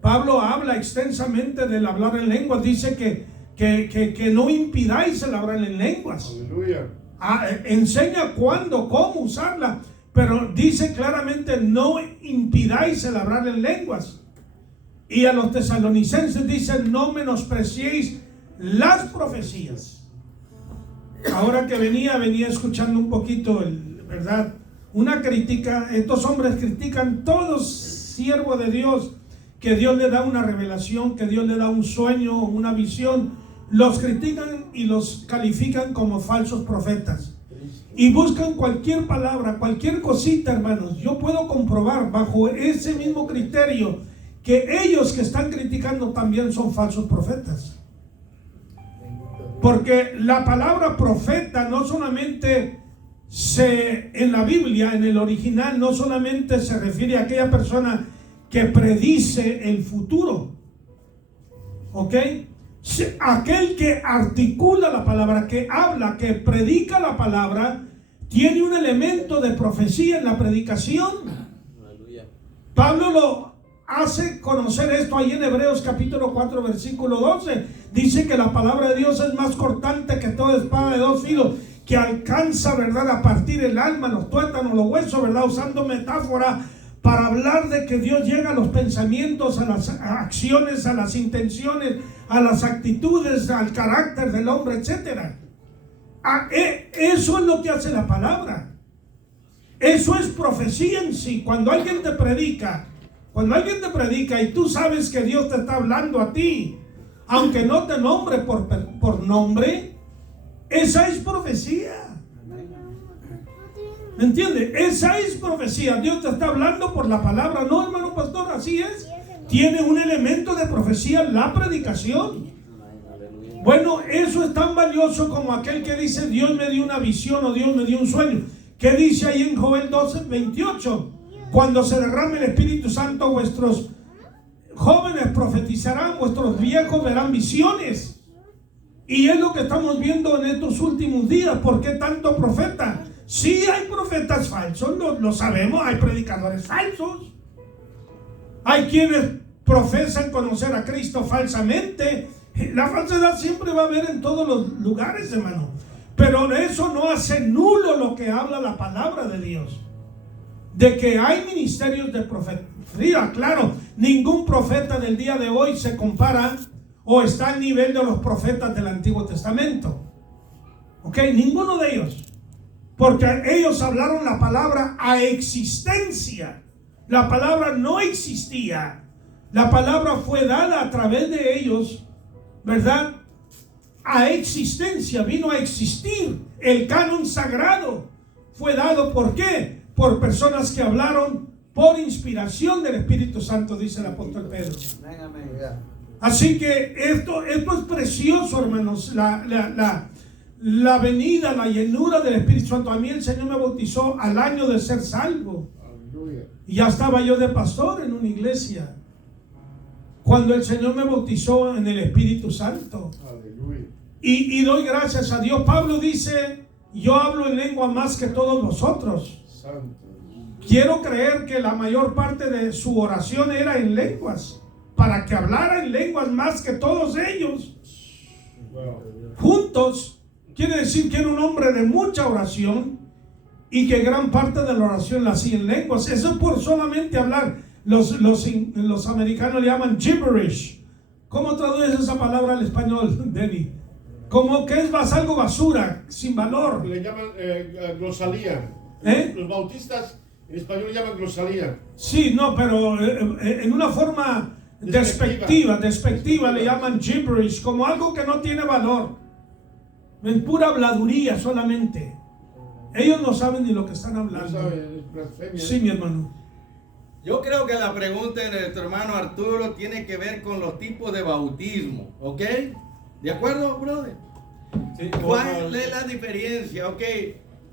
Pablo habla extensamente del hablar en lenguas. Dice que no impidáis el hablar en lenguas. Aleluya. Enseña cuándo, cómo usarla, pero dice claramente no impidáis el hablar en lenguas. Y a los tesalonicenses dice no menospreciéis las profecías. Ahora que venía escuchando un poquito, ¿verdad? Una crítica. Estos hombres critican todos siervo de Dios, que Dios le da una revelación, que Dios le da un sueño, una visión, los critican y los califican como falsos profetas. Y buscan cualquier palabra, cualquier cosita, hermanos. Yo puedo comprobar bajo ese mismo criterio que ellos que están criticando también son falsos profetas. Porque la palabra profeta no solamente en la Biblia, en el original, no solamente se refiere a aquella persona que predice el futuro. ¿Ok? Aquel que articula la palabra, que habla, que predica la palabra, tiene un elemento de profecía en la predicación. Pablo lo hace conocer esto ahí en Hebreos capítulo 4 versículo 12. Dice que la palabra de Dios es más cortante que toda espada de dos filos, que alcanza, ¿verdad?, a partir el alma, los tuétanos, los huesos, ¿verdad?, usando metáfora para hablar de que Dios llega a los pensamientos, a las acciones, a las intenciones, a las actitudes, al carácter del hombre, etc. Eso es lo que hace la palabra. Eso es profecía en sí. Cuando alguien te predica y tú sabes que Dios te está hablando a ti, aunque no te nombre por nombre, esa es profecía. ¿Me entiende? Esa es profecía. Dios te está hablando por la palabra. No, hermano pastor, así es. Tiene un elemento de profecía la predicación. Bueno, eso es tan valioso como aquel que dice Dios me dio una visión o Dios me dio un sueño. ¿Qué dice ahí en Joel 12:28? Cuando se derrame el Espíritu Santo, vuestros jóvenes profetizarán, vuestros viejos verán visiones. Y es lo que estamos viendo en estos últimos días. ¿Por qué tanto profeta? Sí, hay profetas falsos, lo sabemos, hay predicadores falsos. Hay quienes profesan conocer a Cristo falsamente. La falsedad siempre va a haber en todos los lugares, hermano. Pero eso no hace nulo lo que habla la palabra de Dios. De que hay ministerios de profecía, claro, ningún profeta del día de hoy se compara o está al nivel de los profetas del Antiguo Testamento. ¿Ok? Ninguno de ellos. Porque ellos hablaron la palabra a existencia. La palabra no existía. La palabra fue dada a través de ellos, ¿verdad?, a existencia, vino a existir. El canon sagrado fue dado, ¿por qué? Por personas que hablaron por inspiración del Espíritu Santo, dice el apóstol Pedro. Así que esto es precioso, hermanos, la venida, la llenura del Espíritu Santo. A mí el Señor me bautizó al año de ser salvo. Y ya estaba yo de pastor en una iglesia cuando el Señor me bautizó en el Espíritu Santo. Y doy gracias a Dios. Pablo dice, yo hablo en lengua más que todos vosotros. Quiero creer que la mayor parte de su oración era en lenguas, para que hablara en lenguas más que todos ellos juntos. Quiere decir que era un hombre de mucha oración y que gran parte de la oración la hacía en lenguas. Eso por solamente hablar. Los americanos le llaman gibberish. ¿Cómo traduces esa palabra al español, Denny? Como que es algo basura, sin valor. Le llaman glosalía. Los bautistas en español llaman glosalía. Sí, no, pero en una forma despectiva le llaman gibberish, como algo que no tiene valor. En pura habladuría solamente. Ellos no saben ni lo que están hablando. No saben, es blasfemia. Sí, mi hermano. Yo creo que la pregunta de nuestro hermano Arturo tiene que ver con los tipos de bautismo, ¿ok? ¿De acuerdo, brother? Sí, ¿Cuál es la diferencia? Ok,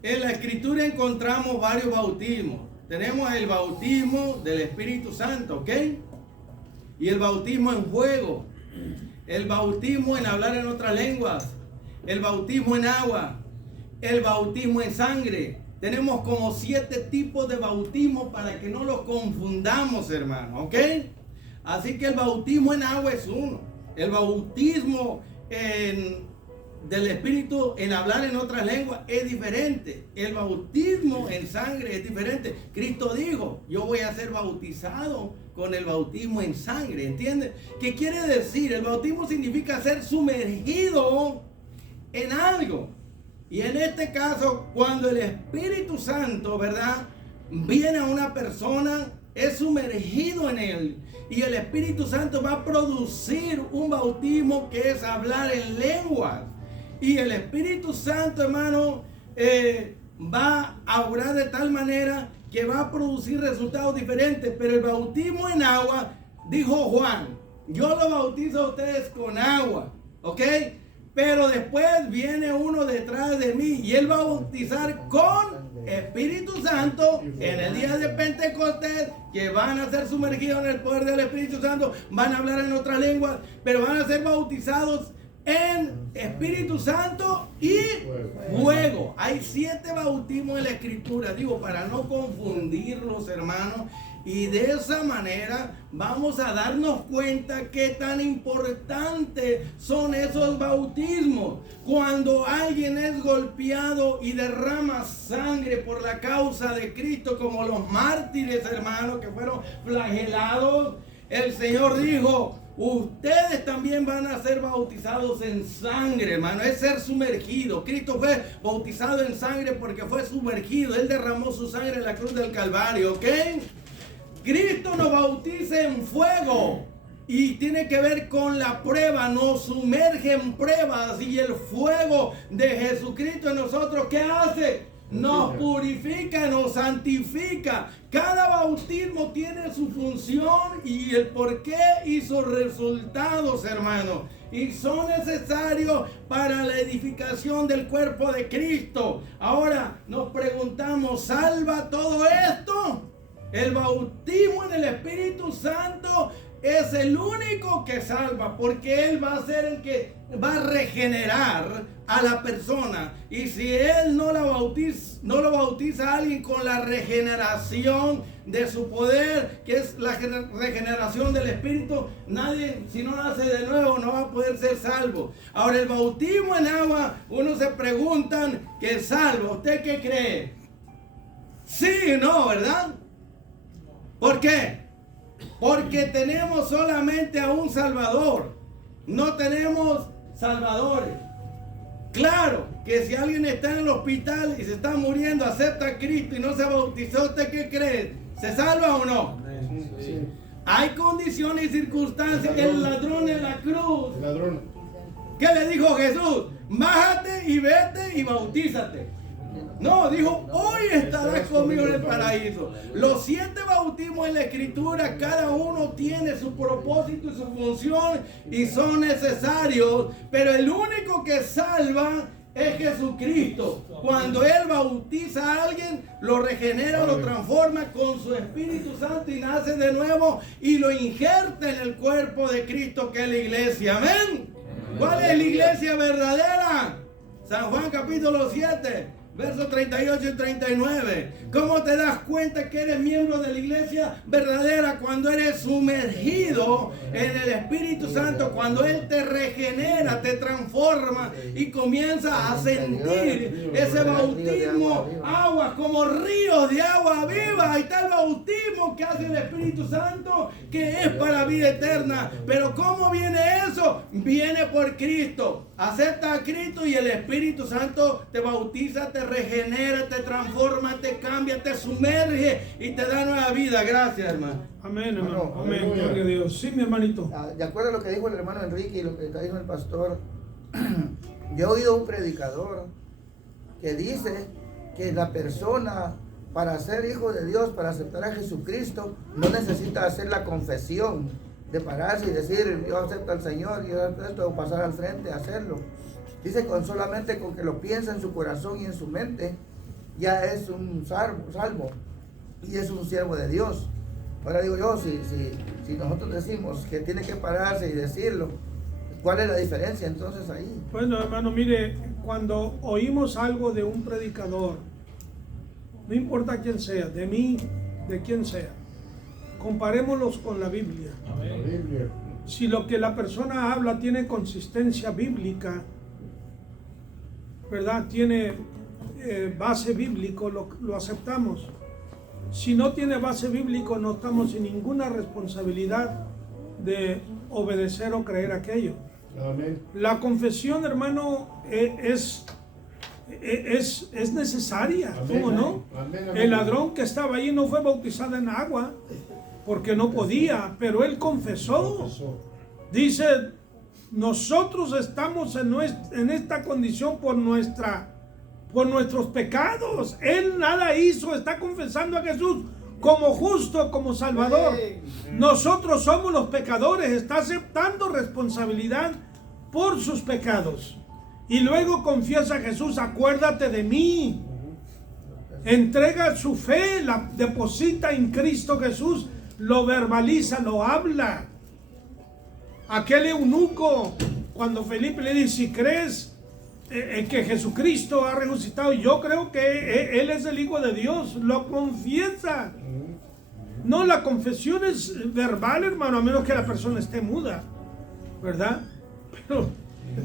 en la Escritura encontramos varios bautismos. Tenemos el bautismo del Espíritu Santo, ¿ok? Y el bautismo en fuego, el bautismo en hablar en otras lenguas, el bautismo en agua, el bautismo en sangre. Tenemos como 7 tipos de bautismo para que no los confundamos, hermano, ¿ok? Así que el bautismo en agua es uno. El bautismo del Espíritu en hablar en otras lenguas es diferente. El bautismo en sangre es diferente. Cristo dijo, yo voy a ser bautizado con el bautismo en sangre, ¿entiendes? ¿Qué quiere decir? El bautismo significa ser sumergido en algo. Y en este caso, cuando el Espíritu Santo, ¿verdad?, viene a una persona, es sumergido en él. Y el Espíritu Santo va a producir un bautismo que es hablar en lenguas. Y el Espíritu Santo, hermano, va a obrar de tal manera que va a producir resultados diferentes. Pero el bautismo en agua, dijo Juan, yo lo bautizo a ustedes con agua, ¿ok? Pero después viene uno detrás de mí y él va a bautizar con Espíritu Santo en el día de Pentecostés, que van a ser sumergidos en el poder del Espíritu Santo, van a hablar en otras lenguas, pero van a ser bautizados en Espíritu Santo y fuego. Hay 7 bautismos en la Escritura, digo, para no confundirlos, hermanos. Y de esa manera vamos a darnos cuenta qué tan importantes son esos bautismos. Cuando alguien es golpeado y derrama sangre por la causa de Cristo, como los mártires, hermanos, que fueron flagelados, el Señor dijo: ustedes también van a ser bautizados en sangre, hermano. Es ser sumergido. Cristo fue bautizado en sangre porque fue sumergido. Él derramó su sangre en la cruz del Calvario, ¿ok? Cristo nos bautiza en fuego y tiene que ver con la prueba, nos sumerge en pruebas, y el fuego de Jesucristo en nosotros, ¿qué hace? Nos purifica, nos santifica. Cada bautismo tiene su función y el porqué y sus resultados, hermanos, y son necesarios para la edificación del cuerpo de Cristo. Ahora nos preguntamos, ¿salva todo esto? El bautismo en el Espíritu Santo es el único que salva, porque Él va a ser el que va a regenerar a la persona. Y si Él no lo bautiza a alguien con la regeneración de su poder, que es la regeneración del Espíritu, nadie, si no nace de nuevo, no va a poder ser salvo. Ahora, el bautismo en agua, uno se preguntan que es salvo. ¿Usted qué cree? Sí y no, ¿verdad? ¿Por qué? Porque tenemos solamente a un Salvador. No tenemos salvadores. Claro que si alguien está en el hospital y se está muriendo, acepta a Cristo y no se bautizó, ¿usted qué cree? ¿Se salva o no? Sí. Hay condiciones y circunstancias. El ladrón en la cruz. El ladrón. ¿Qué le dijo Jesús? Bájate y vete y bautízate. No, dijo, hoy estarás conmigo en el paraíso. Los 7 bautismos en la Escritura, cada uno tiene su propósito y su función y son necesarios, pero el único que salva es Jesucristo. Cuando Él bautiza a alguien, lo regenera, lo transforma con su Espíritu Santo y nace de nuevo y lo injerta en el cuerpo de Cristo, que es la iglesia. Amén. ¿Cuál es la iglesia verdadera? San Juan capítulo 7. Versos 38 y 39. ¿Cómo te das cuenta que eres miembro de la iglesia verdadera? Cuando eres sumergido en el Espíritu Santo, cuando Él te regenera, te transforma y comienzas a sentir ese bautismo, aguas como ríos de agua viva. Ahí está el bautismo que hace el Espíritu Santo, que es para vida eterna. Pero ¿cómo viene eso? Viene por Cristo. Acepta a Cristo y el Espíritu Santo te bautiza, te regenera, te transforma, te cambia, te sumerge y te da nueva vida. Gracias, hermano. Amén, hermano. Amén. Gloria a Dios. Sí, mi hermanito. De acuerdo a lo que dijo el hermano Enrique y lo que dijo el pastor, yo he oído un predicador que dice que la persona, para ser hijo de Dios, para aceptar a Jesucristo, no necesita hacer la confesión de pararse y decir, yo acepto al Señor, yo acepto esto, o pasar al frente a hacerlo. Dice, solamente con que lo piensa en su corazón y en su mente, ya es un salvo y es un siervo de Dios. Ahora digo yo, si nosotros decimos que tiene que pararse y decirlo, ¿cuál es la diferencia entonces ahí? Bueno, hermano, mire, cuando oímos algo de un predicador, no importa quién sea, de mí, de quien sea, comparémoslos con la Biblia. Amén. Si lo que la persona habla tiene consistencia bíblica, ¿verdad? Tiene base bíblico, lo aceptamos. Si no tiene base bíblico, no estamos sin ninguna responsabilidad de obedecer o creer aquello. Amén. La confesión, hermano, es es necesaria, Amén. ¿cómo no? Amén, amén. El ladrón que estaba allí no fue bautizado en agua porque no podía, pero él confesó. Dice, nosotros estamos en esta condición por nuestros pecados. Él nada hizo, está confesando a Jesús como justo, como Salvador. Nosotros somos los pecadores, está aceptando responsabilidad por sus pecados. Y luego confiesa a Jesús, acuérdate de mí. Entrega su fe, la deposita en Cristo Jesús, lo verbaliza, lo habla. Aquel eunuco, cuando Felipe le dice, si crees que Jesucristo ha resucitado, yo creo que Él es el Hijo de Dios, lo confiesa. No, la confesión es verbal, hermano, a menos que la persona esté muda, ¿verdad? Pero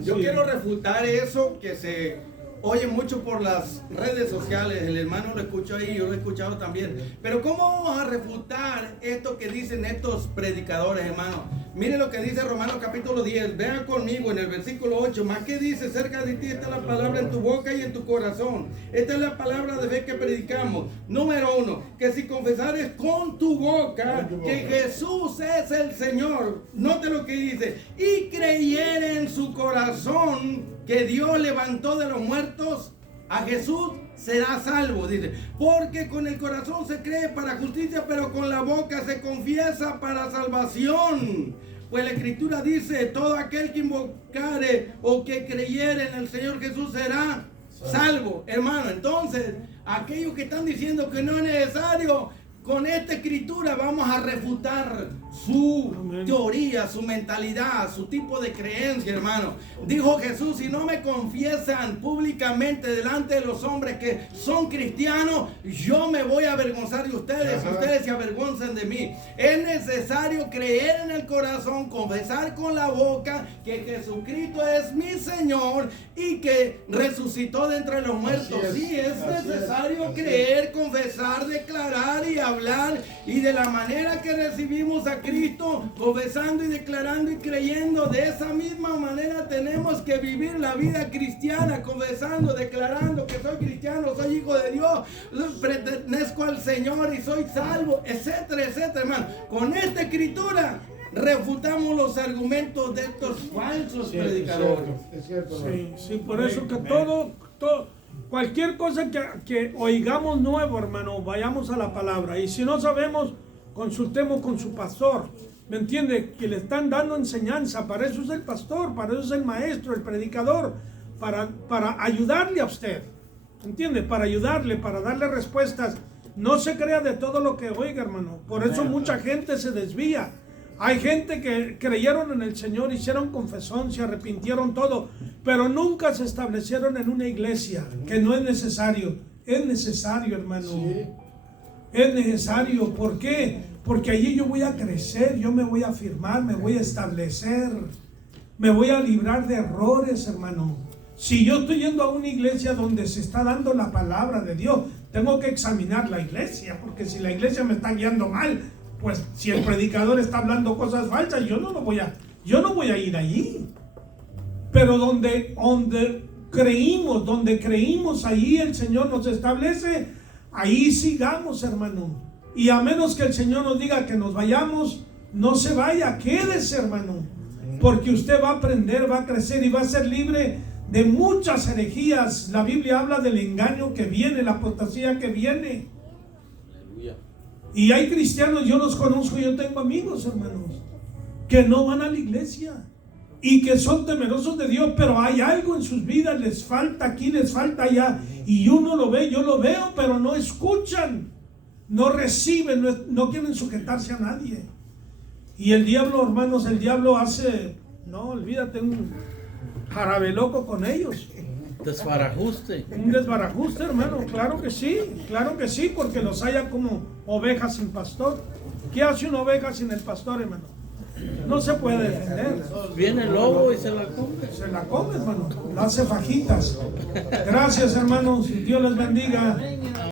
yo sí. quiero refutar eso que se oye mucho por las redes sociales. El hermano lo escuchó ahí, yo lo he escuchado también. Pero ¿cómo vamos a refutar esto que dicen estos predicadores, hermano? Mire lo que dice Romanos capítulo 10. Vean conmigo en el versículo 8. Más que dice, cerca de ti está la palabra en tu boca y en tu corazón. Esta es la palabra de fe que predicamos. Número 1, que si confesares con tu boca que Jesús es el Señor, note lo que dice, y creyere en su corazón que Dios levantó de los muertos a Jesús, será salvo, dice. Porque con el corazón se cree para justicia, pero con la boca se confiesa para salvación. Pues la Escritura dice, todo aquel que invocare o que creyere en el Señor Jesús será salvo. Hermano, entonces, aquellos que están diciendo que no es necesario, con esta escritura vamos a refutar su teoría, su mentalidad, su tipo de creencia, hermano. Dijo Jesús, si no me confiesan públicamente delante de los hombres que son cristianos, yo me voy a avergonzar de ustedes, ustedes se avergonzan de mí. Es necesario creer en el corazón, confesar con la boca que Jesucristo es mi Señor y que resucitó de entre los muertos. Sí, es necesario creer, confesar, declarar y hablar, y de la manera que recibimos a Cristo, confesando y declarando y creyendo, de esa misma manera tenemos que vivir la vida cristiana, confesando, declarando que soy cristiano, soy hijo de Dios, pertenezco al Señor y soy salvo, etcétera, etcétera, hermano. Con esta escritura refutamos los argumentos de estos falsos predicadores. Es cierto. Sí, por eso que todo cualquier cosa que oigamos nuevo, hermano, vayamos a la palabra. Y si no sabemos, consultemos con su pastor. ¿Me entiende? Que le están dando enseñanza. Para eso es el pastor, para eso es el maestro, el predicador. Para ayudarle a usted. ¿Me entiende? Para ayudarle, para darle respuestas. No se crea de todo lo que oiga, hermano. Por eso mucha gente se desvía. Hay gente que creyeron en el Señor, hicieron confesión, se arrepintieron todo, pero nunca se establecieron en una iglesia, que no es necesario. Es necesario, hermano. Sí. Es necesario. ¿Por qué? Porque allí yo voy a crecer, yo me voy a afirmar, me voy a establecer, me voy a librar de errores, hermano. Si yo estoy yendo a una iglesia donde se está dando la palabra de Dios, tengo que examinar la iglesia, porque si la iglesia me está guiando mal, pues si el predicador está hablando cosas falsas, yo no voy a ir allí. Pero donde creímos, ahí el Señor nos establece, ahí sigamos, hermano. Y a menos que el Señor nos diga que nos vayamos, no se vaya, quédese, hermano. Porque usted va a aprender, va a crecer y va a ser libre de muchas herejías. La Biblia habla del engaño que viene, la apostasía que viene. Y hay cristianos, yo los conozco, yo tengo amigos, hermanos, que no van a la iglesia y que son temerosos de Dios, pero hay algo en sus vidas, les falta aquí, les falta allá, y uno lo ve, yo lo veo, pero no escuchan, no reciben, no quieren sujetarse a nadie. Y el diablo, hermanos, hace, no, olvídate, un jarabe loco con ellos. Desbarajuste. Un desbarajuste, hermano, claro que sí, porque los haya como ovejas sin pastor. ¿Qué hace una oveja sin el pastor, hermano? No se puede defender. Viene el lobo y se la come. Se la come, hermano, la hace fajitas. Gracias, hermanos, Dios les bendiga.